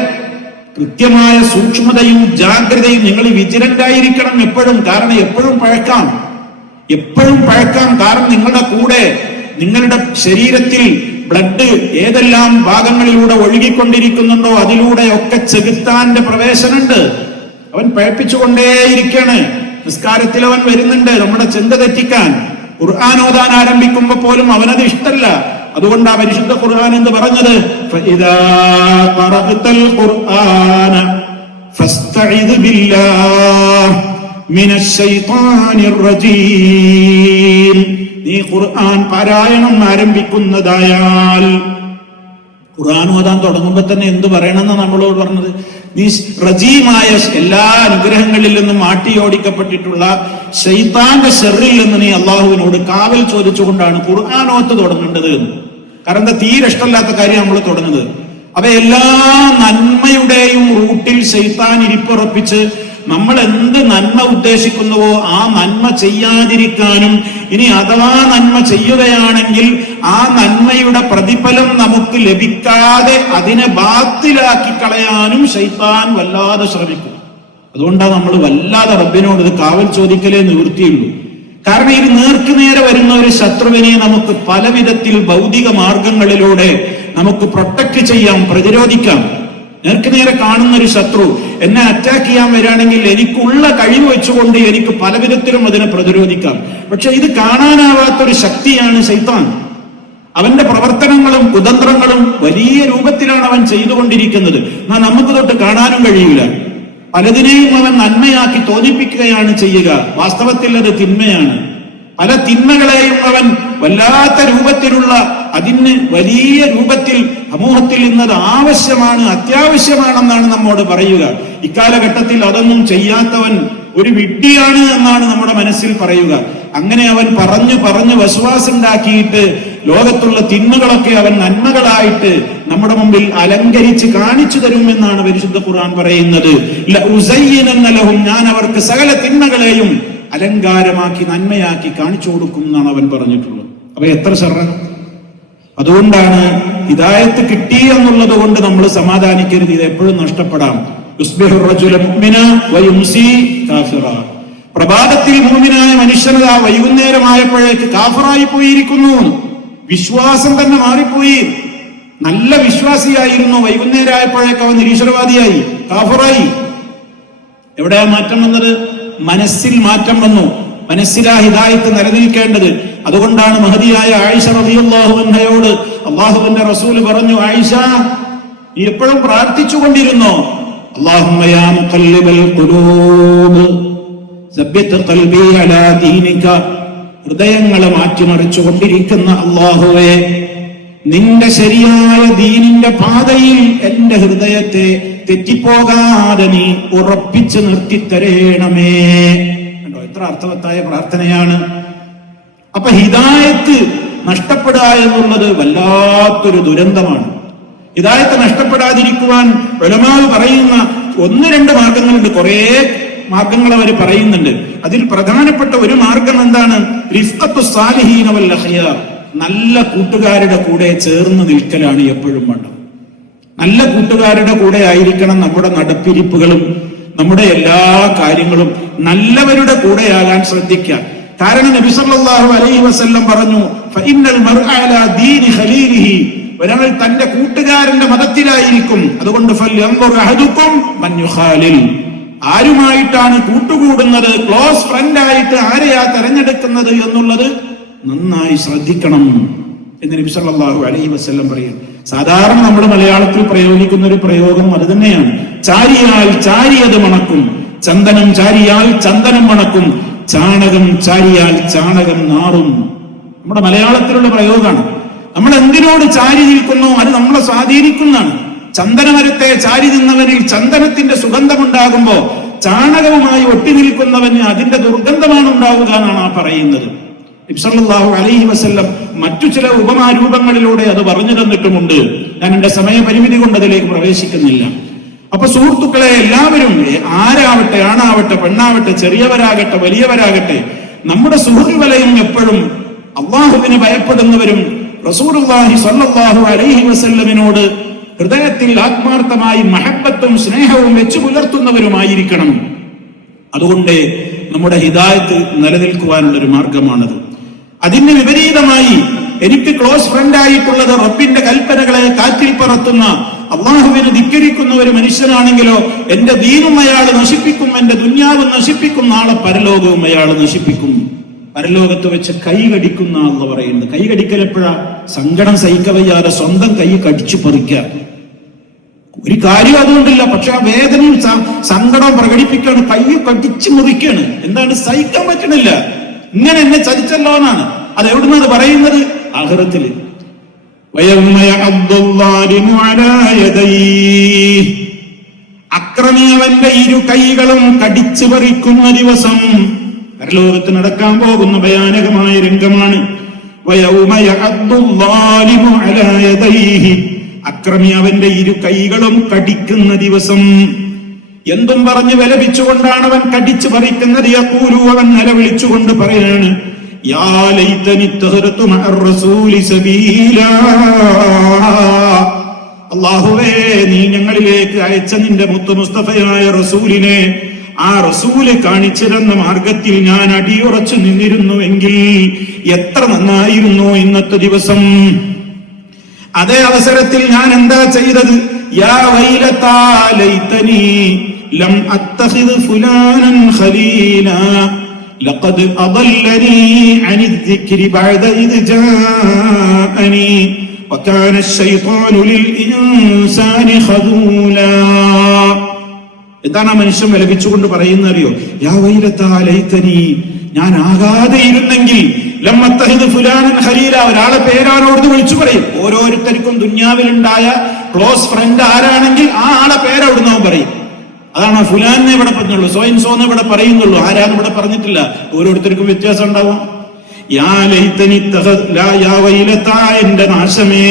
കൃത്യമായ സൂക്ഷ്മതയും ജാഗ്രതയും, നിങ്ങൾ വിജിലന്റ് ആയിരിക്കണം എപ്പോഴും. കാരണം എപ്പോഴും പഴക്കാം. കാരണം നിങ്ങളുടെ കൂടെ, നിങ്ങളുടെ ശരീരത്തിൽ ബ്ലഡ് ഏതെല്ലാം ഭാഗങ്ങളിലൂടെ ഒഴുകിക്കൊണ്ടിരിക്കുന്നുണ്ടോ അതിലൂടെയൊക്കെ ചെകുത്താന്റെ പ്രവേശനമുണ്ട്. അവൻ പഴപ്പിച്ചുകൊണ്ടേയിരിക്കാണ്. നിസ്കാരത്തിൽ അവൻ വരുന്നുണ്ട് നമ്മുടെ ചിന്ത തെറ്റിക്കാൻ. ഖുർആൻ ഓതാൻ ആരംഭിക്കുമ്പോ പോലും അവനത് ഇഷ്ടല്ല. അതുകൊണ്ട് ആ പരിശുദ്ധ ഖുർആൻ എന്ന് പറഞ്ഞത്, ഫഇദാ ഖറഅതൽ ഖുർആന ഫസ്തഇദ് ബില്ലാഹ് മിനശ് ശൈത്വാനിർ റജീം. നീ ഖുർആൻ പാരായണം ആരംഭിക്കുന്നതായാൽ, ഖുർആൻ ഓതാൻ തുടങ്ങുമ്പോ തന്നെ എന്ത് പറയണമെന്നാണ് നമ്മളോട് പറഞ്ഞത്? നീ റജീമായ എല്ലാ അനുഗ്രഹങ്ങളിൽ നിന്നും മാട്ടിയോടിക്കപ്പെട്ടിട്ടുള്ള ശൈത്താന്റെ ശർറിൽ നിന്ന് നീ അള്ളാഹുവിനോട് കാവൽ ചോദിച്ചുകൊണ്ടാണ് ഖുർആനോത്ത് തുടങ്ങേണ്ടത്. കാരണം തീരെ ഇഷ്ടമില്ലാത്ത കാര്യം നമ്മൾ തുടങ്ങുന്നത്. അപ്പൊ എല്ലാ നന്മയുടെയും റൂട്ടിൽ ശൈത്താൻ ഇരിപ്പുറപ്പിച്ച് നമ്മൾ എന്ത് നന്മ ഉദ്ദേശിക്കുന്നുവോ ആ നന്മ ചെയ്യാതിരിക്കാനും, ഇനി അഥവാ നന്മ ചെയ്യുകയാണെങ്കിൽ ആ നന്മയുടെ പ്രതിഫലം നമുക്ക് ലഭിക്കാതെ അതിനെ ബാത്തിലാക്കി കളയാനും ശൈത്താൻ വല്ലാതെ ശ്രമിക്കും. അതുകൊണ്ടാണ് നമ്മൾ വല്ലാതെ റബ്ബിനോട് ഇത് കാവൽ ചോദിക്കലേ നിവൃത്തിയുള്ളൂ. കാരണം ഇത് നേർക്കുനേരെ വരുന്ന ഒരു ശത്രുവിനെ നമുക്ക് പല വിധത്തിൽ ഭൗതിക മാർഗങ്ങളിലൂടെ നമുക്ക് പ്രൊട്ടക്ട് ചെയ്യാം, പ്രതിരോധിക്കാം. നേർക്കുനേരെ കാണുന്ന ഒരു ശത്രു എന്നെ അറ്റാക്ക് ചെയ്യാൻ വരികയാണെങ്കിൽ എനിക്കുള്ള കഴിവ് വെച്ചുകൊണ്ട് എനിക്ക് പല വിധത്തിലും അതിനെ പ്രതിരോധിക്കാം. പക്ഷെ ഇത് കാണാനാവാത്തൊരു ശക്തിയാണ് ശൈത്താൻ. അവന്റെ പ്രവർത്തനങ്ങളും കുതന്ത്രങ്ങളും വലിയ രൂപത്തിലാണ് അവൻ ചെയ്തുകൊണ്ടിരിക്കുന്നത്. എന്നാൽ നമുക്ക് തൊട്ട് കാണാനും കഴിയില്ല. പലതിനെയും അവൻ നന്മയാക്കി തോന്നിപ്പിക്കുകയാണ് ചെയ്യുക. വാസ്തവത്തിൽ അത് തിന്മയാണ്. പല തിന്മകളെയും അവൻ വല്ലാത്ത രൂപത്തിലുള്ള അതിന് വലിയ രൂപത്തിൽ സമൂഹത്തിൽ ഇന്നത് ആവശ്യമാണ്, അത്യാവശ്യമാണെന്നാണ് നമ്മോട് പറയുക. ഇക്കാലഘട്ടത്തിൽ അതൊന്നും ചെയ്യാത്തവൻ ഒരു വിഡ്ഢിയാണ് എന്നാണ് നമ്മുടെ മനസ്സിൽ പറയുക. അങ്ങനെ അവൻ പറഞ്ഞു വസ്വാസുണ്ടാക്കിയിട്ട് ലോകത്തുള്ള തിന്മകളൊക്കെ അവൻ നന്മകളായിട്ട് നമ്മുടെ മുമ്പിൽ അലങ്കരിച്ച് കാണിച്ചു തരുമെന്നാണ് പരിശുദ്ധ ഖുർആൻ പറയുന്നത്. ലഉസയ്യിനന്ന ലഹും, ഞാൻ അവർക്ക് സകല തിന്മകളെയും അലങ്കാരമാക്കി നന്മയാക്കി കാണിച്ചു കൊടുക്കും എന്നാണ് അവൻ പറഞ്ഞിട്ടുള്ളത്. അപ്പൊ എത്ര ശ്രദ്ധ! അതുകൊണ്ടാണ് ഹിദായത്ത് കിട്ടി എന്നുള്ളത് കൊണ്ട് നമ്മൾ സമാധാനിക്കരുത്. ഇത് എപ്പോഴും നഷ്ടപ്പെടാം. യുസ്ബിഹു റജുലു മുഅ്മിന വയുംസി കാഫിറ. പ്രഭാതത്തിൽ മുഅ്മിനായ മനുഷ്യനതാ വൈകുന്നേരമായപ്പോഴേക്ക് കാഫിറായി പോയിരിക്കുന്നു. വിശ്വാസം തന്നെ മാറിപ്പോയി. നല്ല വിശ്വാസിയായിരുന്നു, വൈകുന്നേരമായപ്പോഴേക്ക് അവൻ നിരീശ്വരവാദിയായി, കാഫിറായി. എവിടെയാ മാറ്റം വന്നത്? മനസ്സിൽ മാറ്റം വന്നു. മനസ്സിലാ ഹിദായത്ത് നിലനിൽക്കേണ്ടത്. അതുകൊണ്ടാണ് മഹദിയായ ആയിഷ റളിയല്ലാഹു അൻഹയോട് അല്ലാഹുവിന്റെ റസൂൽ പറഞ്ഞു, ആയിഷ, നീ എപ്പോഴും പ്രാർത്ഥിച്ചുകൊണ്ടിരുന്നോ, അല്ലാഹുമ്മ യാ മുഖല്ലിബൽ ഖുലൂബ് സബ്ബിത് ഖൽബി അലാ ദീനിക, ഹൃദയങ്ങളെ മാറ്റിമറിച്ചുകൊണ്ടിരിക്കുന്ന അല്ലാഹുവേ, നിന്റെ ശരിയായ ദീനിന്റെ പാതയിൽ എന്റെ ഹൃദയത്തെ തെറ്റിപ്പോകാതെ നീ ഉറപ്പിച്ചു നിർത്തിത്തരേണമേ. കണ്ടോ, എത്ര അർത്ഥവത്തായ പ്രാർത്ഥനയാണ്. അപ്പൊ ഹിദായത്ത് നഷ്ടപ്പെടുക എന്നുള്ളത് വല്ലാത്തൊരു ദുരന്തമാണ്. ഹിദായത്ത് നഷ്ടപ്പെടാതിരിക്കുവാൻ ഉലമാവ് പറയുന്ന 1-2 മാർഗങ്ങളുണ്ട്. കുറെ മാർഗങ്ങൾ അവർ പറയുന്നുണ്ട്. അതിൽ പ്രധാനപ്പെട്ട ഒരു മാർഗം എന്താണ്? റിഫ്ഖത്തു സാലിഹീന വൽ അഖ്യാർ, നല്ല കൂട്ടുകാരുടെ കൂടെ ചേർന്ന് നിൽക്കലാണ് എപ്പോഴും വേണ്ടത്. നല്ല കൂട്ടുകാരുടെ കൂടെ ആയിരിക്കണം നമ്മുടെ നടപ്പിരിപ്പുകളും നമ്മുടെ എല്ലാ കാര്യങ്ങളും. നല്ലവരുടെ കൂടെയാകാൻ ശ്രദ്ധിക്കുക. കാരണം നബി സല്ലല്ലാഹു അലൈഹി വസല്ലം പറഞ്ഞു, ഫഇന്നൽ മർഅ അലാ ദീനി ഖലീലിഹി, ഒരാൾ തന്റെ കൂട്ടുകാരന്റെ മതത്തിലായിരിക്കും. അതുകൊണ്ട് ഫൽയൻദുർ അഹദുക്കും മൻ യുഖാലിൽ, ആരുമായിട്ടാണ് കൂട്ടുകൂടുന്നത്, ക്ലോസ് ഫ്രണ്ട് ആയിട്ട് ആരെയാ തെരഞ്ഞെടുക്കുന്നത് എന്നുള്ളത് നന്നായി ശ്രദ്ധിക്കണം എന്ന് നബി സല്ലല്ലാഹു അലൈഹി വസല്ലം പറയും. സാധാരണ നമ്മൾ മലയാളത്തിൽ പ്രയോഗിക്കുന്ന ഒരു പ്രയോഗം അത് തന്നെയാണ്. ചാരിയാൽ ചാരിയത് മണക്കും, ചന്ദനം ചാരിയാൽ ചന്ദനം മണക്കും, ചാണകം ചാരിയാൽ ചാണകം നാറും. നമ്മുടെ മലയാളത്തിലുള്ള പ്രയോഗമാണ്. നമ്മൾ എന്തിനോട് ചാരി നിൽക്കുന്നോ അത് നമ്മളെ സ്വാധീനിക്കുന്നതാണ്. ചന്ദനമരത്തെ ചാരി നിന്നവനിൽ ചന്ദനത്തിന്റെ സുഗന്ധമുണ്ടാകുമ്പോ ചാണകവുമായി ഒട്ടി നിൽക്കുന്നവന് അതിന്റെ ദുർഗന്ധമാണ് ഉണ്ടാവുക എന്നാണ് ആ പറയുന്നത്. നബി സല്ലല്ലാഹു അലൈഹി വസല്ലം മറ്റു ചില ഉപമാരൂപങ്ങളിലൂടെ അത് പറഞ്ഞു തന്നിട്ടുമുണ്ട്. ഞാൻ എന്റെ സമയപരിമിതി കൊണ്ട് അതിലേക്ക് പ്രവേശിക്കുന്നില്ല. അപ്പൊ സുഹൃത്തുക്കളെ, എല്ലാവരും ആരാവട്ടെ, ആണാവട്ടെ, പെണ്ണാവട്ടെ, ചെറിയവരാകട്ടെ, വലിയവരാകട്ടെ, നമ്മുടെ സുഹൃത്ത് വലയം എപ്പോഴും അള്ളാഹുവിന് ഭയപ്പെടുന്നവരും റസൂലുള്ളാഹി സ്വല്ലല്ലാഹു അലൈഹി വസല്ലമിനോട് ഹൃദയത്തിൽ ആത്മാർത്ഥമായി മഹബത്തും സ്നേഹവും വെച്ചു പുലർത്തുന്നവരുമായിരിക്കണം. അതുകൊണ്ട് നമ്മുടെ ഹിദായത്ത് നിലനിൽക്കുവാനുള്ള ഒരു മാർഗമാണത്. അതിന് വിപരീതമായി എനിക്ക് ക്ലോസ് ഫ്രണ്ട് ആയിട്ടുള്ളത് റബ്ബിന്റെ കൽപ്പനകളെ കാറ്റിൽ പറത്തുന്ന അള്ളാഹുവിനെ ധിക്കരിക്കുന്ന ഒരു മനുഷ്യനാണെങ്കിലോ എന്റെ ദീനും അയാൾ നശിപ്പിക്കും, എന്റെ ദുന്യാവും നശിപ്പിക്കും, നാളെ പരലോകവും അയാൾ നശിപ്പിക്കും. പരലോകത്ത് വെച്ച് കൈ കടിക്കുന്ന എന്ന് പറയുന്നത്. കൈ കടിക്കൽ എപ്പോഴാ? സങ്കടം സഹിക്കവയ്യാതെ സ്വന്തം കൈ കടിച്ചു പറിക്കുക. ഒരു കാര്യം അതുകൊണ്ടില്ല, പക്ഷെ ആ വേദനയും സങ്കടവും പ്രകടിപ്പിക്കുകയാണ്, കൈ കടിച്ചു മുറിക്കുകയാണ്. എന്താണ്? സഹിക്കാൻ പറ്റണില്ല, ഇങ്ങനെ എന്നെ ചതിച്ചല്ലോ എന്നാണ്. അത് എവിടുന്നാണ് പറയുന്നത്? ആഖിറത്തില്. അക്രമി അവന്റെ 2 കൈകളും കടിച്ചു പറിക്കുന്ന ദിവസം പരലോകത്ത് നടക്കാൻ പോകുന്ന ഭയാനകമായ രംഗമാണ്. അക്രമി അവന്റെ 2 കൈകളും കടിക്കുന്ന ദിവസം. എന്തും പറഞ്ഞ് വിലപിച്ചുകൊണ്ടാണ് അവൻ കടിച്ചു പറിക്കുന്നത്. യഖൂലു, അവൻ നിലവിളിച്ചുകൊണ്ട് പറയാണ്, യാ ലൈതനി ഇത്തഖറതു മഅർ റസൂലി സബീലാ. അല്ലാഹുവേ, നീ ഞങ്ങളിലേക്ക് അയച്ച നിന്റെ മുത്തു മുസ്തഫയായ റസൂലിനെ, ആ റസൂല് കാണിച്ചിരുന്ന മാർഗത്തിൽ ഞാൻ അടിയുറച്ചു നിന്നിരുന്നുവെങ്കിൽ എത്ര നന്നായിരുന്നു ഇന്നത്തെ ദിവസം. അതേ അവസരത്തിൽ ഞാൻ എന്താ ചെയ്തത്? യാ വൈലതാ ലൈതനി ലം അത്തഖിദ് ഫുലാനൻ ഖലീലാ ലഖദ് അദല്ലനി അനി الذിക്രി ബഅദ ഇദ് ജാഅനി വകാന الശൈത്വാനു ലിൽഇൻസാനി ഖദൂലാ. എന്താണ് ആ മനുഷ്യൻ വിലപിച്ചുകൊണ്ട് പറയുന്നത് അറിയോ? യാ വൈലതാ ലൈതനി, ഞാൻ ആകാതെ ഇരുന്നെങ്കിൽ ലം അത്തഖിദ് ഫുലാനൻ ഖലീല, ഒരാളെ പേരാണോട് വിളിച്ചു പറയും. ഓരോരുത്തർക്കും ദുന്യാവിലുണ്ടായ ക്ലോസ് ഫ്രണ്ട് ആരാണെങ്കിൽ ആ ആളെ പേരവിടുന്ന് അവൻ പറയും. അതാണ് ഫുലാനെ ഇവിടെ പറഞ്ഞുള്ളൂ, സ്വയം സോന്ന് ഇവിടെ പറയുന്നുള്ളൂ, ആരാന്ന് ഇവിടെ പറഞ്ഞിട്ടില്ല. ഓരോരുത്തർക്കും വ്യത്യാസം ഉണ്ടാവാം. യാ ലൈതനി യാ വൈലതാ, എന്റെ നാശമേ,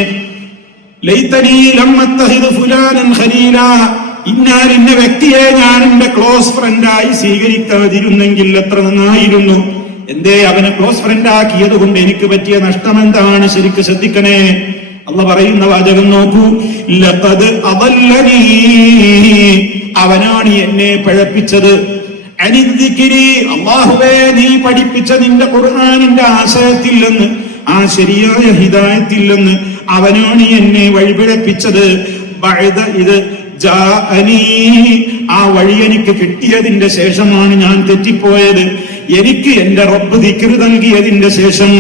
ലൈതനി ലം അത്തഖിദ് ഫുലാനൻ ഖലീല, ഇന്ന വ്യക്തിയെ ഞാൻ എന്റെ ക്ലോസ് ഫ്രണ്ടായി സ്വീകരിക്കാതിരുന്നെങ്കിൽ എത്ര നന്നായിരുന്നു. എന്തേ അവനെ ക്ലോസ് ഫ്രണ്ട് ആക്കിയത് കൊണ്ട് എനിക്ക് പറ്റിയ നഷ്ടം എന്താണ്? ശരിക്ക് ശ്രദ്ധിക്കണേ. അല്ലാഹു പറയുന്ന വാചകം നോക്കൂ, ലഖദ് അദല്ലനി, അവനാണ് എന്നെ പഴപ്പിച്ചത്. അനി الذിക്രി, അല്ലാഹുവേ, നീ പഠിപ്പിച്ച നിന്റെ ഖുർആനിന്റെ ആശയത്തിൽ നിന്ന്, ആ ശരിയായ ഹിദായത്തിൽ നിന്ന് അവനാണ് എന്നെ വഴിപിഴപ്പിച്ചത്. ബഅദ ഇത് ജാഅനി, ആ വഴി എനിക്ക് കിട്ടിയതിന്റെ ശേഷമാണ് ഞാൻ തെറ്റിപ്പോയത്. എനിക്ക് എന്റെ റബ്ബ് ദിക്ർ നൽകിയതിന്റെ ശേഷം,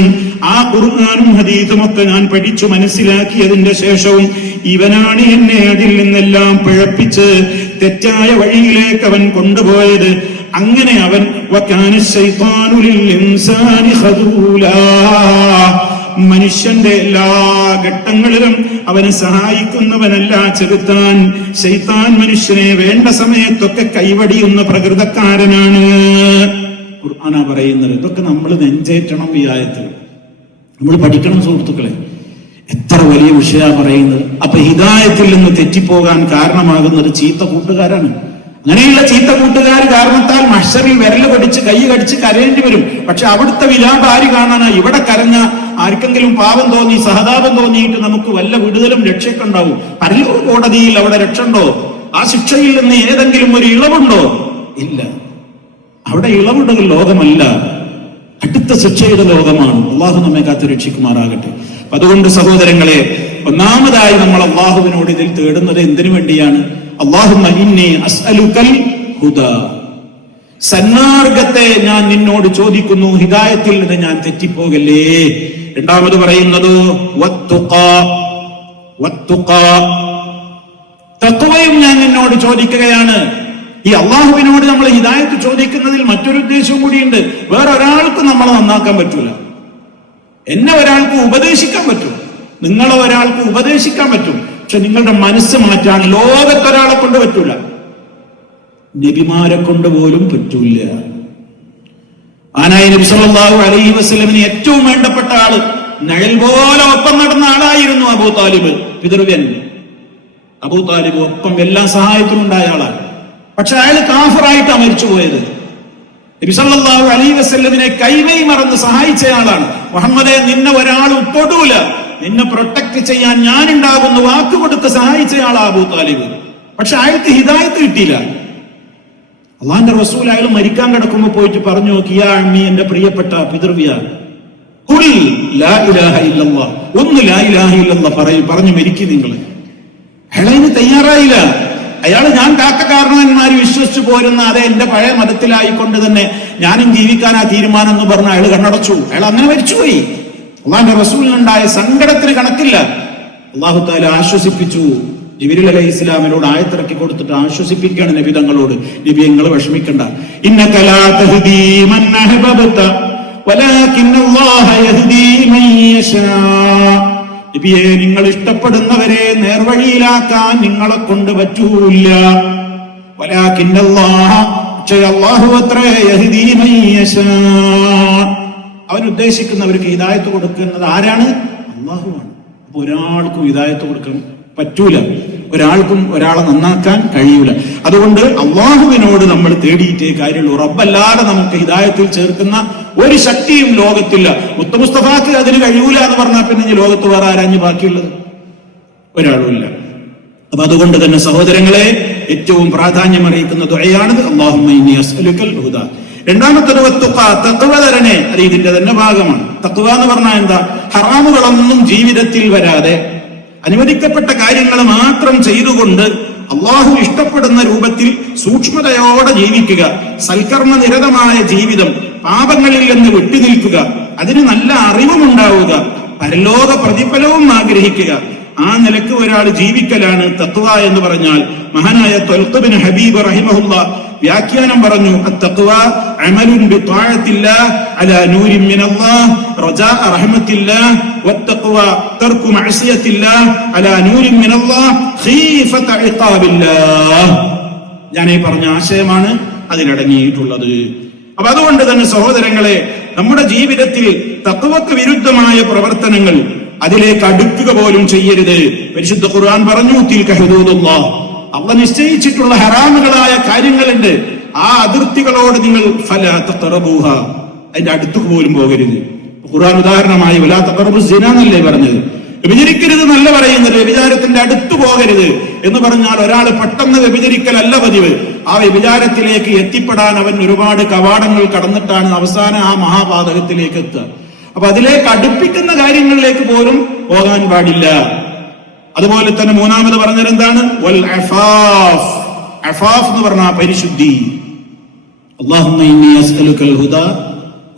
ആ ഖുർആനും ഹദീസും ഒക്കെ ഞാൻ പഠിച്ചു മനസ്സിലാക്കിയതിന്റെ ശേഷവും ഇവനാണ് എന്നെ അതിൽ നിന്നെല്ലാം പിഴപ്പിച്ച് തെറ്റായ വഴിയിലേക്ക് അവൻ കൊണ്ടുപോയത്. അങ്ങനെ അവൻ വകാന ശൈത്വാനു ലിൽഇൻസാനി ഖദൂലാ, മനുഷ്യന്റെ എല്ലാ ഘട്ടങ്ങളിലും അവനെ സഹായിക്കുന്നവനല്ല, ചെറുത്താൻ ശൈത്താൻ മനുഷ്യനെ വേണ്ട സമയത്തൊക്കെ കൈവടിയുന്ന പ്രകൃതക്കാരനാണ്. ഖുർആനാ പറയുന്നത്. ഇതൊക്കെ നമ്മൾ നെഞ്ചേറ്റണം. ഈ ആയത്തിൽ നമ്മൾ പഠിക്കണം സുഹൃത്തുക്കളെ. എത്ര വലിയ വിഷയ പറയുന്നത്. അപ്പൊ ഹിദായത്തിൽ നിന്ന് തെറ്റിപ്പോകാൻ കാരണമാകുന്നത് ചീത്ത കൂട്ടുകാരാണ്. അങ്ങനെയുള്ള ചീത്ത കൂട്ടുകാർ കാരണത്താൽ മഹ്ശറിൽ വിരല് കടിച്ച് കൈ കടിച്ച് കരയേണ്ടി വരും. പക്ഷെ അവിടുത്തെ വിലാപം ആര് കാണാനാ? ഇവിടെ കരഞ്ഞ ആർക്കെങ്കിലും പാവം തോന്നി, സഹതാപം തോന്നിയിട്ട് നമുക്ക് വല്ല വിടുതലും രക്ഷയൊക്കെ ഉണ്ടാവും. പരലോക കോടതിയിൽ അവിടെ രക്ഷ ഉണ്ടോ? ആ ശിക്ഷയിൽ നിന്ന് ഏതെങ്കിലും ഒരു ഇളവുണ്ടോ? ഇല്ല. അവിടെ ഇളവുള്ള ലോകമല്ല, അടുത്ത ശിക്ഷയുടെ ലോകമാണ്. അള്ളാഹു നമ്മെ കാത്ത് രക്ഷിക്കുമാറാകട്ടെ. അതുകൊണ്ട് സഹോദരങ്ങളെ, ഒന്നാമതായി നമ്മൾ അള്ളാഹുവിനോട് ഇതിൽ തേടുന്നത് എന്തിനു വേണ്ടിയാണ്? അല്ലാഹുമ്മ ഇന്നി അസ്അലുകൽ ഹുദാ, സന്മാർഗത്തെ ഞാൻ നിന്നോട് ചോദിക്കുന്നു, ഹിദായത്തിൽ നിന്ന് ഞാൻ തെറ്റിപ്പോകല്ലേ. രണ്ടാമത് പറയുന്നത് തഖ്വയും ഞാൻ നിന്നോട് ചോദിക്കുകയാണ്. ഈ അള്ളാഹുവിനോട് നമ്മൾ ഹിദായത്ത് ചോദിക്കുന്നതിൽ മറ്റൊരു ഉദ്ദേശവും കൂടിയുണ്ട്. വേറൊരാൾക്ക് നമ്മളെ നന്നാക്കാൻ പറ്റൂല. എന്നെ ഒരാൾക്ക് ഉപദേശിക്കാൻ പറ്റും, നിങ്ങളെ ഒരാൾക്ക് ഉപദേശിക്കാൻ പറ്റും. പക്ഷെ നിങ്ങളുടെ മനസ്സ് മാറ്റാൻ ലോകത്തൊരാളെ കൊണ്ട് പറ്റൂല, നബിമാരെ കൊണ്ട് പോലും പറ്റൂല. ആനായി നബി സല്ലല്ലാഹു അലൈഹി വസല്ലമിന് ഏറ്റവും വേണ്ടപ്പെട്ട ആള്, നിഴൽ പോലെ ഒപ്പം നടന്ന ആളായിരുന്നു അബൂ താലിബ്, പിതൃവ്യൻ അബൂ താലിബ്. ഒപ്പം എല്ലാ സഹായത്തിനും ഉണ്ടായ ആളാണ്. പക്ഷെ അയാൾ കാഫിറായിട്ടാണ് മരിച്ചുപോയത്. നബി സല്ലല്ലാഹു അലൈഹി വസല്ലമിനെ കൈമൈ മറന്ന് സഹായിച്ചയാളാണ്. മുഹമ്മദേ, നിന്നെ ഒരാൾ തൊടൂല, നിന്നെ പ്രൊട്ടക്ട് ചെയ്യാൻ ഞാൻ ഉണ്ടാകുന്ന വാക്ക് കൊടുത്ത് സഹായിച്ചയാളാ അബൂ താലിബ്. പക്ഷെ അയാൾക്ക് ഹിദായത്ത് കിട്ടിയില്ല. അള്ളാന്റെ റസൂൽ അയാൾ മരിക്കാൻ കിടക്കുമ്പോ പോയിട്ട് പറഞ്ഞു നോക്കി, യാ അമ്മി, എന്റെ പ്രിയപ്പെട്ട പിതൃവ്യ, ഖുൽ ലാ ഇലാഹ ഇല്ലല്ലാഹ്, ഒന്ന് ലാ ഇലാഹ ഇല്ലല്ലാഹ് പറഞ്ഞു മരിക്കും നിങ്ങൾ. അയാളതിന് തയ്യാറായില്ല. അയാൾ ഞാൻ കാരണവന്മാര് വിശ്വസിച്ചു പോരുന്ന അതേ എന്റെ പഴയ മതത്തിലായിക്കൊണ്ട് തന്നെ ഞാനും ജീവിക്കാനാ തീരുമാനം എന്ന് പറഞ്ഞ അയാൾ കണ്ണടച്ചു. അയാൾ അങ്ങനെ മരിച്ചുപോയി. അള്ളാന്റെ റസൂലിനുണ്ടായ സങ്കടത്തിന് കണക്കില്ല. അള്ളാഹു തആല ആശ്വസിപ്പിച്ചു. ജിബ്രീൽ അലൈഹിസ്സലാമിനോട് ആയത്തിറക്കി കൊടുത്തിട്ട് ആശ്വസിപ്പിക്കുകയാണ് നബി തങ്ങളോട്, നബി നിങ്ങൾ വിഷമിക്കണ്ട, ഇന്നക ലാ തഹ്ദീ മൻ അഹ്ബബ്ത വലാകിന്നല്ലാഹ യഹ്ദീ മൻ യശാ. നബിയെ, നിങ്ങൾ ഇഷ്ടപ്പെടുന്നവരെ നേർവഴിയിലാക്കാൻ നിങ്ങളെ കൊണ്ട് പറ്റൂല. വലാകിന്നല്ലാഹ, പക്ഷേ അല്ലാഹു അത്രേ യഹ്ദീ മൻ യശാ, അവൻ ഉദ്ദേശിക്കുന്നവർക്ക് ഹിദായത്ത് കൊടുക്കുന്നത് ആരാണ്? അല്ലാഹുവാണ്. അപ്പൊ ഒരാൾക്കും ഹിദായത്ത് കൊടുക്കാൻ പറ്റൂല. ഒരാൾക്കും ഒരാളെ നന്നാക്കാൻ കഴിയൂല. അതുകൊണ്ട് അള്ളാഹുവിനോട് നമ്മൾ തേടിയിട്ടേ കാര്യമുള്ളൂ. റബ്ബല്ലാതെ നമുക്ക് ഹിദായത്തിൽ ചേർക്കുന്ന ഒരു ശക്തിയും ലോകത്തില്ല. മുസ്തഫാക്ക് അതിന് കഴിയൂല എന്ന് പറഞ്ഞാൽ പിന്നെ ഈ ലോകത്ത് വേറെ ആരാഞ്ഞ് ബാക്കിയുള്ളത്? ഒരാളുമില്ല. അപ്പൊ അതുകൊണ്ട് തന്നെ സഹോദരങ്ങളെ, ഏറ്റവും പ്രാധാന്യം അറിയിക്കുന്ന ദുആയാണിത്. അല്ലാഹുമ്മ ഇന്നി അസ്അലുക്കൽ ഹുദ. രണ്ടാമത്തേത് തഖ്വ തരണേ. അത് ഇതിന്റെ തന്നെ ഭാഗമാണ്. തഖ്വ എന്ന് പറഞ്ഞാൽ എന്താ? ഹറാമുകളൊന്നും ജീവിതത്തിൽ വരാതെ അനുവദിക്കപ്പെട്ട കാര്യങ്ങൾ മാത്രം ചെയ്തുകൊണ്ട് അള്ളാഹു ഇഷ്ടപ്പെടുന്ന രൂപത്തിൽ സൂക്ഷ്മതയോടെ ജീവിക്കുക, സൽക്കർമ്മ നിരതമായ ജീവിതം, പാപങ്ങളിൽ നിന്ന് വിട്ടുനിൽക്കുക, അതിന് നല്ല അറിവുമുണ്ടാവുക, പരലോക പ്രതിഫലവും ആഗ്രഹിക്കുക. ആ നിലക്ക് ഒരാൾ ജീവിക്കലാണ് തഖ്വ എന്ന് പറഞ്ഞാൽ. മഹാനായ ത്വൽഖ് ബിൻ ഹബീബ് റഹിമഹുല്ലാ വ്യാഖ്യാനം പറഞ്ഞു, അത്തഖ്വ അമലുൻ ബിത്വാഅത്തില്ലാഹ് അലാ നൂരിൻ മിനല്ലാഹ് റജാഅ റഹ്മത്തില്ലാഹ് വത്തഖ്വ തർക്കു മഅസിയത്തില്ലാഹ് അലാ നൂരിൻ മിനല്ലാഹ് ഖീഫത ഇഖാബില്ലാഹ്. ഞാൻ ഈ പറഞ്ഞ ആശയമാണ് അതിലടങ്ങിയിട്ടുള്ളത്. അപ്പൊ അതുകൊണ്ട് തന്നെ സഹോദരങ്ങളെ, നമ്മുടെ ജീവിതത്തിൽ തഖ്വക്ക് വിരുദ്ധമായ പ്രവർത്തനങ്ങൾ, അതിലേക്ക് അടുക്കുക പോലും ചെയ്യരുത്. പരിശുദ്ധ ഖുർആൻ പറഞ്ഞു, തിൽക ഹുദൂദുല്ലാഹ്, അള്ളാഹ് നിശ്ചയിച്ചിട്ടുള്ള ഹറാമുകളായ കാര്യങ്ങളുണ്ട്, ആ അതിർത്തികളോട് നിങ്ങൾ ഫലാ തഖറബൂഹ, അതിന്റെ അടുത്തേക്ക് പോലും പോകരുത്. ഖുർആൻ ഉദാഹരണമായി വലാ തഖറബു സിന എന്നല്ലേ പറഞ്ഞത്? വ്യഭിചരിക്കരുത് എന്നല്ല പറയുന്നത്, വ്യഭിചാരത്തിന്റെ അടുത്ത് പോകരുത് എന്ന് പറഞ്ഞാൽ ഒരാൾ പെട്ടെന്ന് വ്യഭിചരിക്കലല്ല പതിവ്. ആ വ്യഭിചാരത്തിലേക്ക് എത്തിപ്പെടാൻ അവൻ ഒരുപാട് കവാടങ്ങൾ കടന്നിട്ടാണ് അവസാനം ആ മഹാപാതകത്തിലേക്ക് എത്തുക. അപ്പൊ അതിലേക്ക് അടുപ്പിക്കുന്ന കാര്യങ്ങളിലേക്ക് പോലും പോകാൻ പാടില്ല. അതുപോലെ തന്നെ മൂന്നാമത് പറഞ്ഞത് എന്താണ്? വൽ അഫാഫ്. അഫാഫ് എന്ന് പറഞ്ഞാൽ പരിശുദ്ധി. അല്ലാഹുമ്മ ഇന്നി അസ്അലുക്കൽ ഹുദ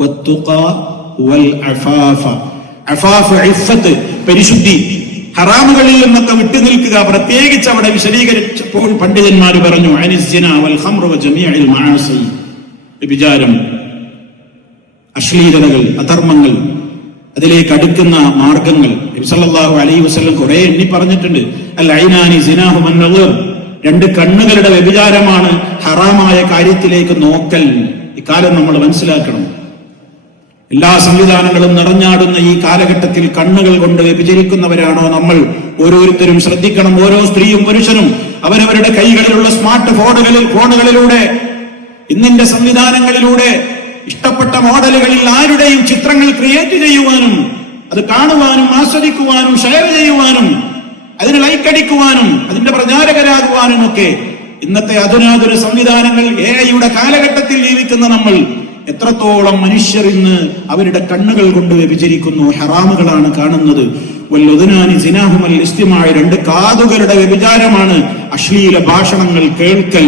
വത്തുഖ വൽ അഫാഫ. അഫാഫ് ഇഫ്ഫത്ത്, പരിശുദ്ധി, ഹറാമുകളിൽ നിന്നൊക്കെ വിട്ടുനിൽക്കുക. പ്രത്യേകിച്ച് അവിടെ വിശദീകരിച്ചപ്പോൾ പണ്ഡിതന്മാർ പറഞ്ഞു, അനിസ്സിന വൽ ഖംറു വജമീഉൽ മആസി, വ്യഭിചാരം, അശ്ലീലതകൾ, അധർമ്മങ്ങൾ, അതിലേക്ക് അടുക്കുന്ന മാർഗങ്ങൾ. നബി സല്ലല്ലാഹു അലൈഹി വസല്ലം കുറെ എണ്ണി പറഞ്ഞിട്ടുണ്ട്. അൽ ഐനാനി സിനാഹു മൻ നളർ, രണ്ട് കണ്ണുകളുടെ വ്യഭിചാരമാണ് ഹറാമായ കാര്യത്തിലേക്ക് നോക്കൽ. ഇക്കാലം നമ്മൾ മനസ്സിലാക്കണം. എല്ലാ സംവിധാനങ്ങളും നിറഞ്ഞാടുന്ന ഈ കാലഘട്ടത്തിൽ കണ്ണുകൾ കൊണ്ട് വ്യഭിചരിക്കുന്നവരാണോ നമ്മൾ? ഓരോരുത്തരും ശ്രദ്ധിക്കണം. ഓരോ സ്ത്രീയും പുരുഷനും അവരവരുടെ കൈകളിലുള്ള സ്മാർട്ട് ഫോണുകളിലൂടെ, ഇന്നിന്റെ സംവിധാനങ്ങളിലൂടെ ഇഷ്ടപ്പെട്ട മോഡലുകളിൽ ആരുടെയും ചിത്രങ്ങൾ ക്രിയേറ്റ് ചെയ്യുവാനും, അത് കാണുവാനും ആസ്വദിക്കുവാനും ഷെയർ ചെയ്യുവാനും അതിന് ലൈക്ക് അടിക്കുവാനും അതിന്റെ പ്രചാരകരാകുവാനും ഒക്കെ ഇന്നത്തെ അധുനാധുന സംവിധാനങ്ങൾ, എഐയുടെ കാലഘട്ടത്തിൽ ജീവിക്കുന്ന നമ്മൾ എത്രത്തോളം മനുഷ്യർ ഇന്ന് അവരുടെ കണ്ണുകൾ കൊണ്ട് വ്യഭിചരിക്കുന്നു, ഹറാമുകളാണ് കാണുന്നത്. വല്ലുദ്നാനി സിനാഹുമൽ ഇസ്തിമാഅ, രണ്ട് കാതുകളുടെ വ്യഭിചാരമാണ് അശ്ലീല ഭാഷണങ്ങൾ കേൾക്കൽ.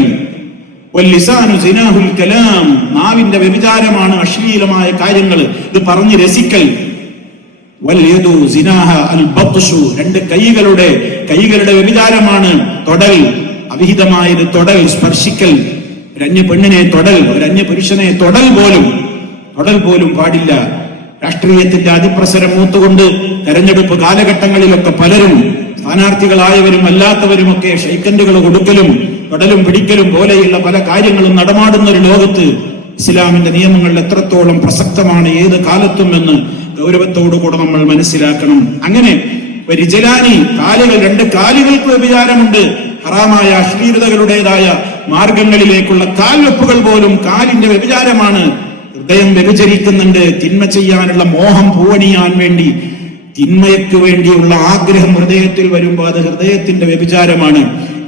വല്ലിസാനു സിനാഹുൽ കലാം, നാവിന്റെ വ്യഭിചാരമാണ് അശ്ലീലമായ കാര്യങ്ങൾ, ഇത് പറഞ്ഞ് രസിക്കൽ. വൽയദു സിനാഹ അൽ ബത്ഷു, രണ്ട് കൈകളുടെ വ്യഭിചാരമാണ് തൊടൽ, അവിഹിതമായത് തൊടൽ, സ്പർശിക്കൽ. ഒരന്യ പെണ്ണിനെ തൊടൽ, ഒരന്യ പുരുഷനെ തൊടൽ പോലും പാടില്ല. രാഷ്ട്രീയത്തിന്റെ അതിപ്രസരം മൂത്തുകൊണ്ട് തെരഞ്ഞെടുപ്പ് കാലഘട്ടങ്ങളിലൊക്കെ പലരും, സ്ഥാനാർത്ഥികളായവരും അല്ലാത്തവരുമൊക്കെ ഷൈക്കൻഡുകൾ കൊടുക്കലും തൊടലും പിടിക്കലും പോലെയുള്ള പല കാര്യങ്ങളും നടമാടുന്ന ഒരു ലോകത്ത് ഇസ്ലാമിന്റെ നിയമങ്ങൾ എത്രത്തോളം പ്രസക്തമാണ് ഏത് കാലത്തും എന്ന് ഗൗരവത്തോടുകൂടെ നമ്മൾ മനസ്സിലാക്കണം. അങ്ങനെ രിജലാനി, കാലുകൾ, രണ്ട് കാലുകൾക്ക് വ്യഭിചാരമുണ്ട്. ഹറാമായ അശ്ലീലതകളുടേതായ മാർഗങ്ങളിലേക്കുള്ള കാൽവെപ്പുകൾ പോലും കാലിന്റെ വ്യഭിചാരമാണ്. ഹൃദയം വ്യഭിചരിക്കുന്നുണ്ട്. തിന്മ ചെയ്യാനുള്ള മോഹം പൂവണിയാൻ വേണ്ടി, തിന്മയ്ക്ക് വേണ്ടിയുള്ള ആഗ്രഹം ഹൃദയത്തിൽ വരുമ്പോൾ അത് ഹൃദയത്തിന്റെ വ്യഭിചാരമാണ്.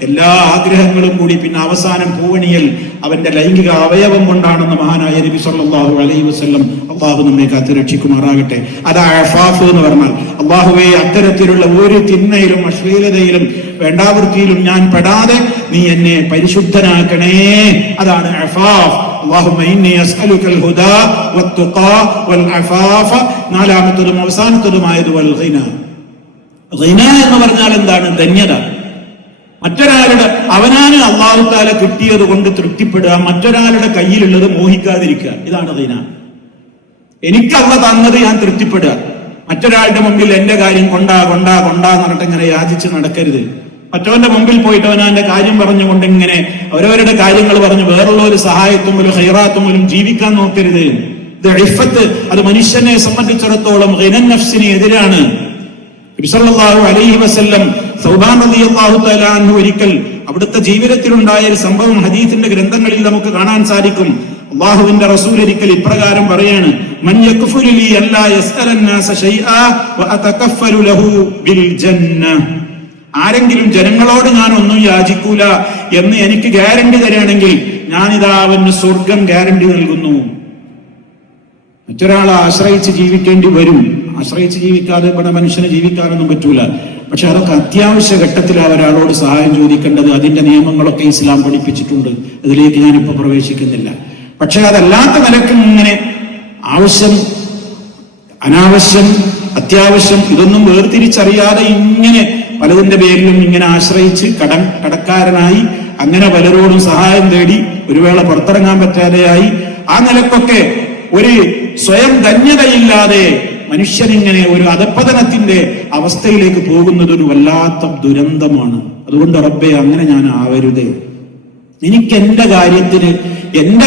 എല്ലാ ആഗ്രഹങ്ങളും കൂടി പിന്നെ അവസാനം പൂവണിയൽ അവന്റെ ലൈംഗിക അവയവം കൊണ്ടാണെന്ന് മഹാനായ നബി സല്ലല്ലാഹു അലൈഹി വസല്ലം. അള്ളാഹു നമ്മെ കാത്തുരക്ഷിക്കുമാറാകട്ടെ. അതാ അഫാഫ് എന്ന് പറഞ്ഞാൽ, അള്ളാഹുവേ, അത്തരത്തിലുള്ള ഒരു തിന്മയിലും അശ്ലീലതയിലും വേണ്ടാവൃത്തിയിലും ഞാൻ പെടാതെ നീ എന്നെ പരിശുദ്ധനാക്കണേ. അതാണ് അഫാഫ്. അല്ലാഹുമ്മ ഇന്നി അസ്അലുക്കൽ ഹുദാ വത്തുഖാ വൽ അഫാഫ. നാലാമത്തതും അവസാനത്തതുമായത് വൽ ഗിന. ഗിന എന്ന് പറഞ്ഞാൽ എന്താണ്? ധന്യത. മറ്റൊരാളുടെ, അവനാണ് അല്ലാഹു തആല കിട്ടിയത് കൊണ്ട് തൃപ്തിപ്പെടുക, മറ്റൊരാളുടെ കയ്യിലുള്ളത് മോഹിക്കാതിരിക്കുക. ഇതാണ് ഗിന. എനിക്ക് അല്ലാഹു തന്നത് ഞാൻ തൃപ്തിപ്പെടുക. മറ്റൊരാളുടെ മുമ്പിൽ എന്റെ കാര്യം കൊണ്ടാ എന്നിട്ട് ഇങ്ങനെ യാചിച്ച് നടക്കരുത്. മറ്റവന്റെ മുമ്പിൽ പോയിട്ട് അവനാന്റെ കാര്യം പറഞ്ഞുകൊണ്ട് ഇങ്ങനെ അവരവരുടെ കാര്യങ്ങൾ പറഞ്ഞ് വേറുള്ള ഒരു സഹായത്തുമ്പോലും ഹൈറാത്തുമ്പോലും ജീവിക്കാൻ നോക്കരുത്. ഇത് ഇഫ്ഫത്ത്, അത് മനുഷ്യനെ സംബന്ധിച്ചിടത്തോളം ഗിനൻ നഫ്സിന് എതിരാണ്. നബി സല്ലല്ലാഹു അലൈഹി വസല്ലം സൗബാൻ റളിയല്ലാഹു തആല അൻഹു ഒരിക്കൽ അവിടുത്തെ ജീവിതത്തിലുണ്ടായ ഒരു സംഭവം ഹദീസിന്റെ ഗ്രന്ഥങ്ങളിൽ നമുക്ക് കാണാൻ സാധിക്കും. അല്ലാഹുവിന്റെ റസൂൽ ഒരിക്കൽ ഇപ്രകാരം പറയാണ്, മൻ യക്ഫുലു ലി അല്ലാ യസ്അലന്നാസ ശൈആ വഅതകഫലു ലഹു ബിൽ ജന്ന. ആരെങ്കിലും ജനങ്ങളോട് ഞാൻ ഒന്നും യാചിക്കൂല എന്ന് എനിക്ക് ഗ്യാരണ്ടി തരികയാണെങ്കിൽ ഞാനിതാ അവന് സ്വർഗം ഗ്യാരണ്ടി നൽകുന്നു. മറ്റൊരാളെ ആശ്രയിച്ച് ജീവിക്കേണ്ടി വരും. ആശ്രയിച്ച് ജീവിക്കാതെ ഇവിടെ മനുഷ്യന് ജീവിക്കാനൊന്നും പറ്റൂല. പക്ഷെ അതൊക്കെ അത്യാവശ്യ ഘട്ടത്തിൽ ഒരാളോട് സഹായം ചോദിക്കേണ്ടത്, അതിന്റെ നിയമങ്ങളൊക്കെ ഇസ്ലാം പഠിപ്പിച്ചിട്ടുണ്ട്. അതിലേക്ക് ഞാനിപ്പോ പ്രവേശിക്കുന്നില്ല. പക്ഷെ അതല്ലാത്ത നിലക്ക് ഇങ്ങനെ ആവശ്യം, അനാവശ്യം, അത്യാവശ്യം ഇതൊന്നും വേർതിരിച്ചറിയാതെ ഇങ്ങനെ പലതിന്റെ പേരിലും ഇങ്ങനെ ആശ്രയിച്ച് കടക്കാരനായി അങ്ങനെ പലരോടും സഹായം തേടി ഒരു വേള പുറത്തിറങ്ങാൻ പറ്റാതെയായി ആ നിലക്കൊക്കെ ഒരു സ്വയം ധന്യതയില്ലാതെ മനുഷ്യനിങ്ങനെ ഒരു അധപ്പതനത്തിന്റെ അവസ്ഥയിലേക്ക് പോകുന്നത് ഒരു വല്ലാത്ത ദുരന്തമാണ്. അതുകൊണ്ട് റബ്ബേ, അങ്ങനെ ഞാൻ ആവരുതേ. എനിക്ക് എന്റെ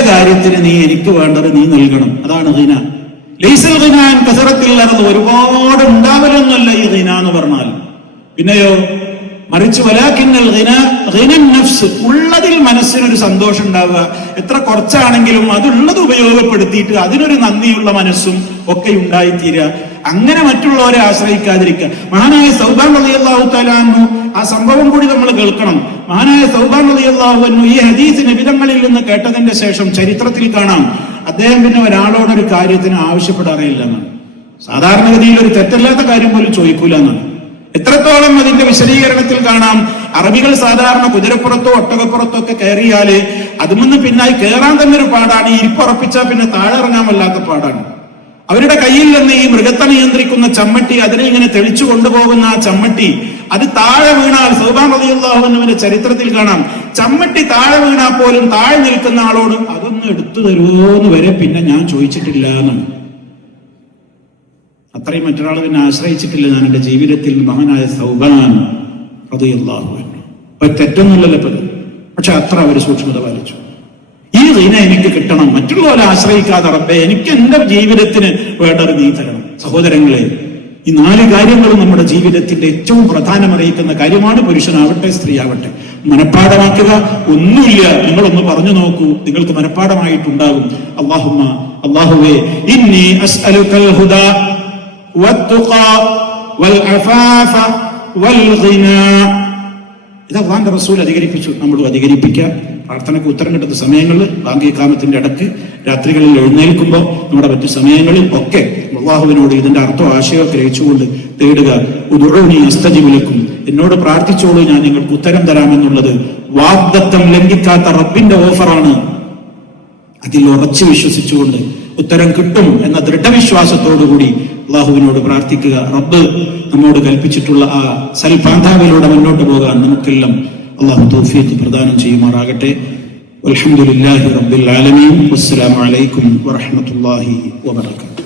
കാര്യത്തിന് നീ എനിക്ക് വേണ്ടത് നീ നൽകണം. അതാണ് ഖിന. ലൈസൽ ഖിന അൻ കസറത്തിൽ അർദ്. ഒരുപാട് ഉണ്ടാവലൊന്നുമല്ല ഈ ഖിന എന്ന് പറഞ്ഞാൽ. പിന്നെയോ മറിച്ച് വലാകിന്നൽ ഖിന നഫ്സ്, ഉള്ളതിൽ മനസ്സിനൊരു സന്തോഷം ഉണ്ടാവുക. എത്ര കുറച്ചാണെങ്കിലും അതുള്ളത് ഉപയോഗപ്പെടുത്തിയിട്ട് അതിനൊരു നന്ദിയുള്ള മനസ്സും ഒക്കെ ഉണ്ടായിത്തീരുക. അങ്ങനെ മറ്റുള്ളവരെ ആശ്രയിക്കാതിരിക്കുക. മഹാനായ സൗബാൻ റളിയല്ലാഹു തആല അൻഹു, ആ സംഭവം കൂടി നമ്മൾ കേൾക്കണം. മഹാനായ സൗബാൻ റളിയല്ലാഹു അൻഹു ഈ ഹദീസ് നബിതങ്ങളിൽ നിന്ന് കേട്ടതിന്റെ ശേഷം ചരിത്രത്തിൽ കാണാം, അദ്ദേഹം പിന്നെ ഒരാളോടൊരു കാര്യത്തിന് ആവശ്യപ്പെടാറില്ല എന്നാണ്. സാധാരണഗതിയിൽ ഒരു തെറ്റല്ലാത്ത കാര്യം പോലും ചോദിക്കൂല എന്നാണ്. എത്രത്തോളം അതിന്റെ വിശദീകരണത്തിൽ കാണാം, അറബികൾ സാധാരണ കുതിരപ്പുറത്തോ ഒട്ടകപ്പുറത്തോ ഒക്കെ കയറിയാല് അതുമൊന്ന് പിന്നായി കയറാൻ തന്നെ ഒരു പാടാണ്. ഈ ഇരിപ്പുറപ്പിച്ചാൽ പിന്നെ താഴെ ഇറങ്ങാൻ വല്ലാത്ത പാടാണ്. അവരുടെ കയ്യിൽ നിന്ന് ഈ മൃഗത്തെ നിയന്ത്രിക്കുന്ന ചമ്മട്ടി, അതിനെ ഇങ്ങനെ തെളിച്ചു കൊണ്ടുപോകുന്ന ആ ചമ്മട്ടി, അത് താഴെ വീണാൽ സൗബാൻ റളിയല്ലാഹു അൻഹുവിന്റെ ചരിത്രത്തിൽ കാണാം, ചമ്മട്ടി താഴെ വീണാൽ പോലും താഴെ നിൽക്കുന്ന ആളോട് അതൊന്ന് എടുത്തു തരുമോന്ന് വരെ പിന്നെ ഞാൻ ചോദിച്ചിട്ടില്ല എന്നാണ്. അത്രയും മറ്റൊരാൾ പിന്നെ ആശ്രയിച്ചിട്ടില്ല ഞാൻ എന്റെ ജീവിതത്തിൽ. മഹാനായ സൗബാൻ റളിയല്ലാഹു അൻഹു ഒരു തെറ്റൊന്നുമില്ലല്ലോ, പക്ഷെ അത്ര അവർ സൂക്ഷ്മത പാലിച്ചു. ഈ ഖിന എനിക്ക് കിട്ടണം, മറ്റുള്ളവരെ ആശ്രയിക്കാതെ റബ്ബേ എനിക്ക് എന്റെ ജീവിതത്തിന് വേണ്ടത് നീ തരണം. സഹോദരങ്ങളെ, ഈ 4 കാര്യങ്ങളും നമ്മുടെ ജീവിതത്തിന്റെ ഏറ്റവും പ്രധാനമറിയിക്കുന്ന കാര്യമാണ്. പുരുഷനാവട്ടെ സ്ത്രീ ആവട്ടെ, മനഃപ്പാഠമാക്കുക ഒന്നുമില്ല. നിങ്ങളൊന്ന് പറഞ്ഞു നോക്കൂ, നിങ്ങൾക്ക് മനഃപ്പാഠമായിട്ടുണ്ടാകും. അല്ലാഹുവേ ഇന്നി അസ്അലുകൽ ഹുദാ വത്തുഖാ വൽ അഫാഫ വൽ ഗിനാ. ഇത് അല്ലാഹുവിന്റെ റസൂൽ അധികരിപ്പിച്ചു. നമ്മളും അധികരിപ്പിക്കുക. പ്രാർത്ഥനയ്ക്ക് ഉത്തരം കിട്ടുന്ന സമയങ്ങളിൽ, ബാങ്ക് ഇഖാമത്തിന്റെ ഇടക്ക്, രാത്രികളിൽ എഴുന്നേൽക്കുമ്പോൾ, നമ്മുടെ മറ്റു സമയങ്ങളിൽ ഒക്കെ അല്ലാഹുവിനോട് ഇതിന്റെ അർത്ഥം ആശയം ഗ്രഹിച്ചുകൊണ്ട് തേടുക. ഉദ്ഉനി അസ്തജിബ് ലക്കും, എന്നോട് പ്രാർത്ഥിച്ചോളൂ ഞാൻ നിങ്ങൾക്ക് ഉത്തരം തരാമെന്നുള്ളത് വാഗ്ദത്തം ലംഘിക്കാത്ത റബ്ബിന്റെ ഓഫറാണ്. അതിൽ ഉറച്ചു വിശ്വസിച്ചുകൊണ്ട് ഉത്തരം കിട്ടും എന്ന ദൃഢവിശ്വാസത്തോടുകൂടി അള്ളാഹുവിനോട് പ്രാർത്ഥിക്കുക. റബ്ബ് നമ്മോട് കൽപ്പിച്ചിട്ടുള്ള ആ സൽപാന്താവിലൂടെ മുന്നോട്ട് പോകാൻ നമുക്കെല്ലാം അള്ളാഹു തൗഫീഖ് പ്രദാനം ചെയ്യുമാറാകട്ടെ. അൽഹംദുലില്ലാഹി റബ്ബിൽ ആലമീൻ. വസ്സലാമു അലൈക്കും വറഹ്മത്തുള്ളാഹി വബറകാതുഹു.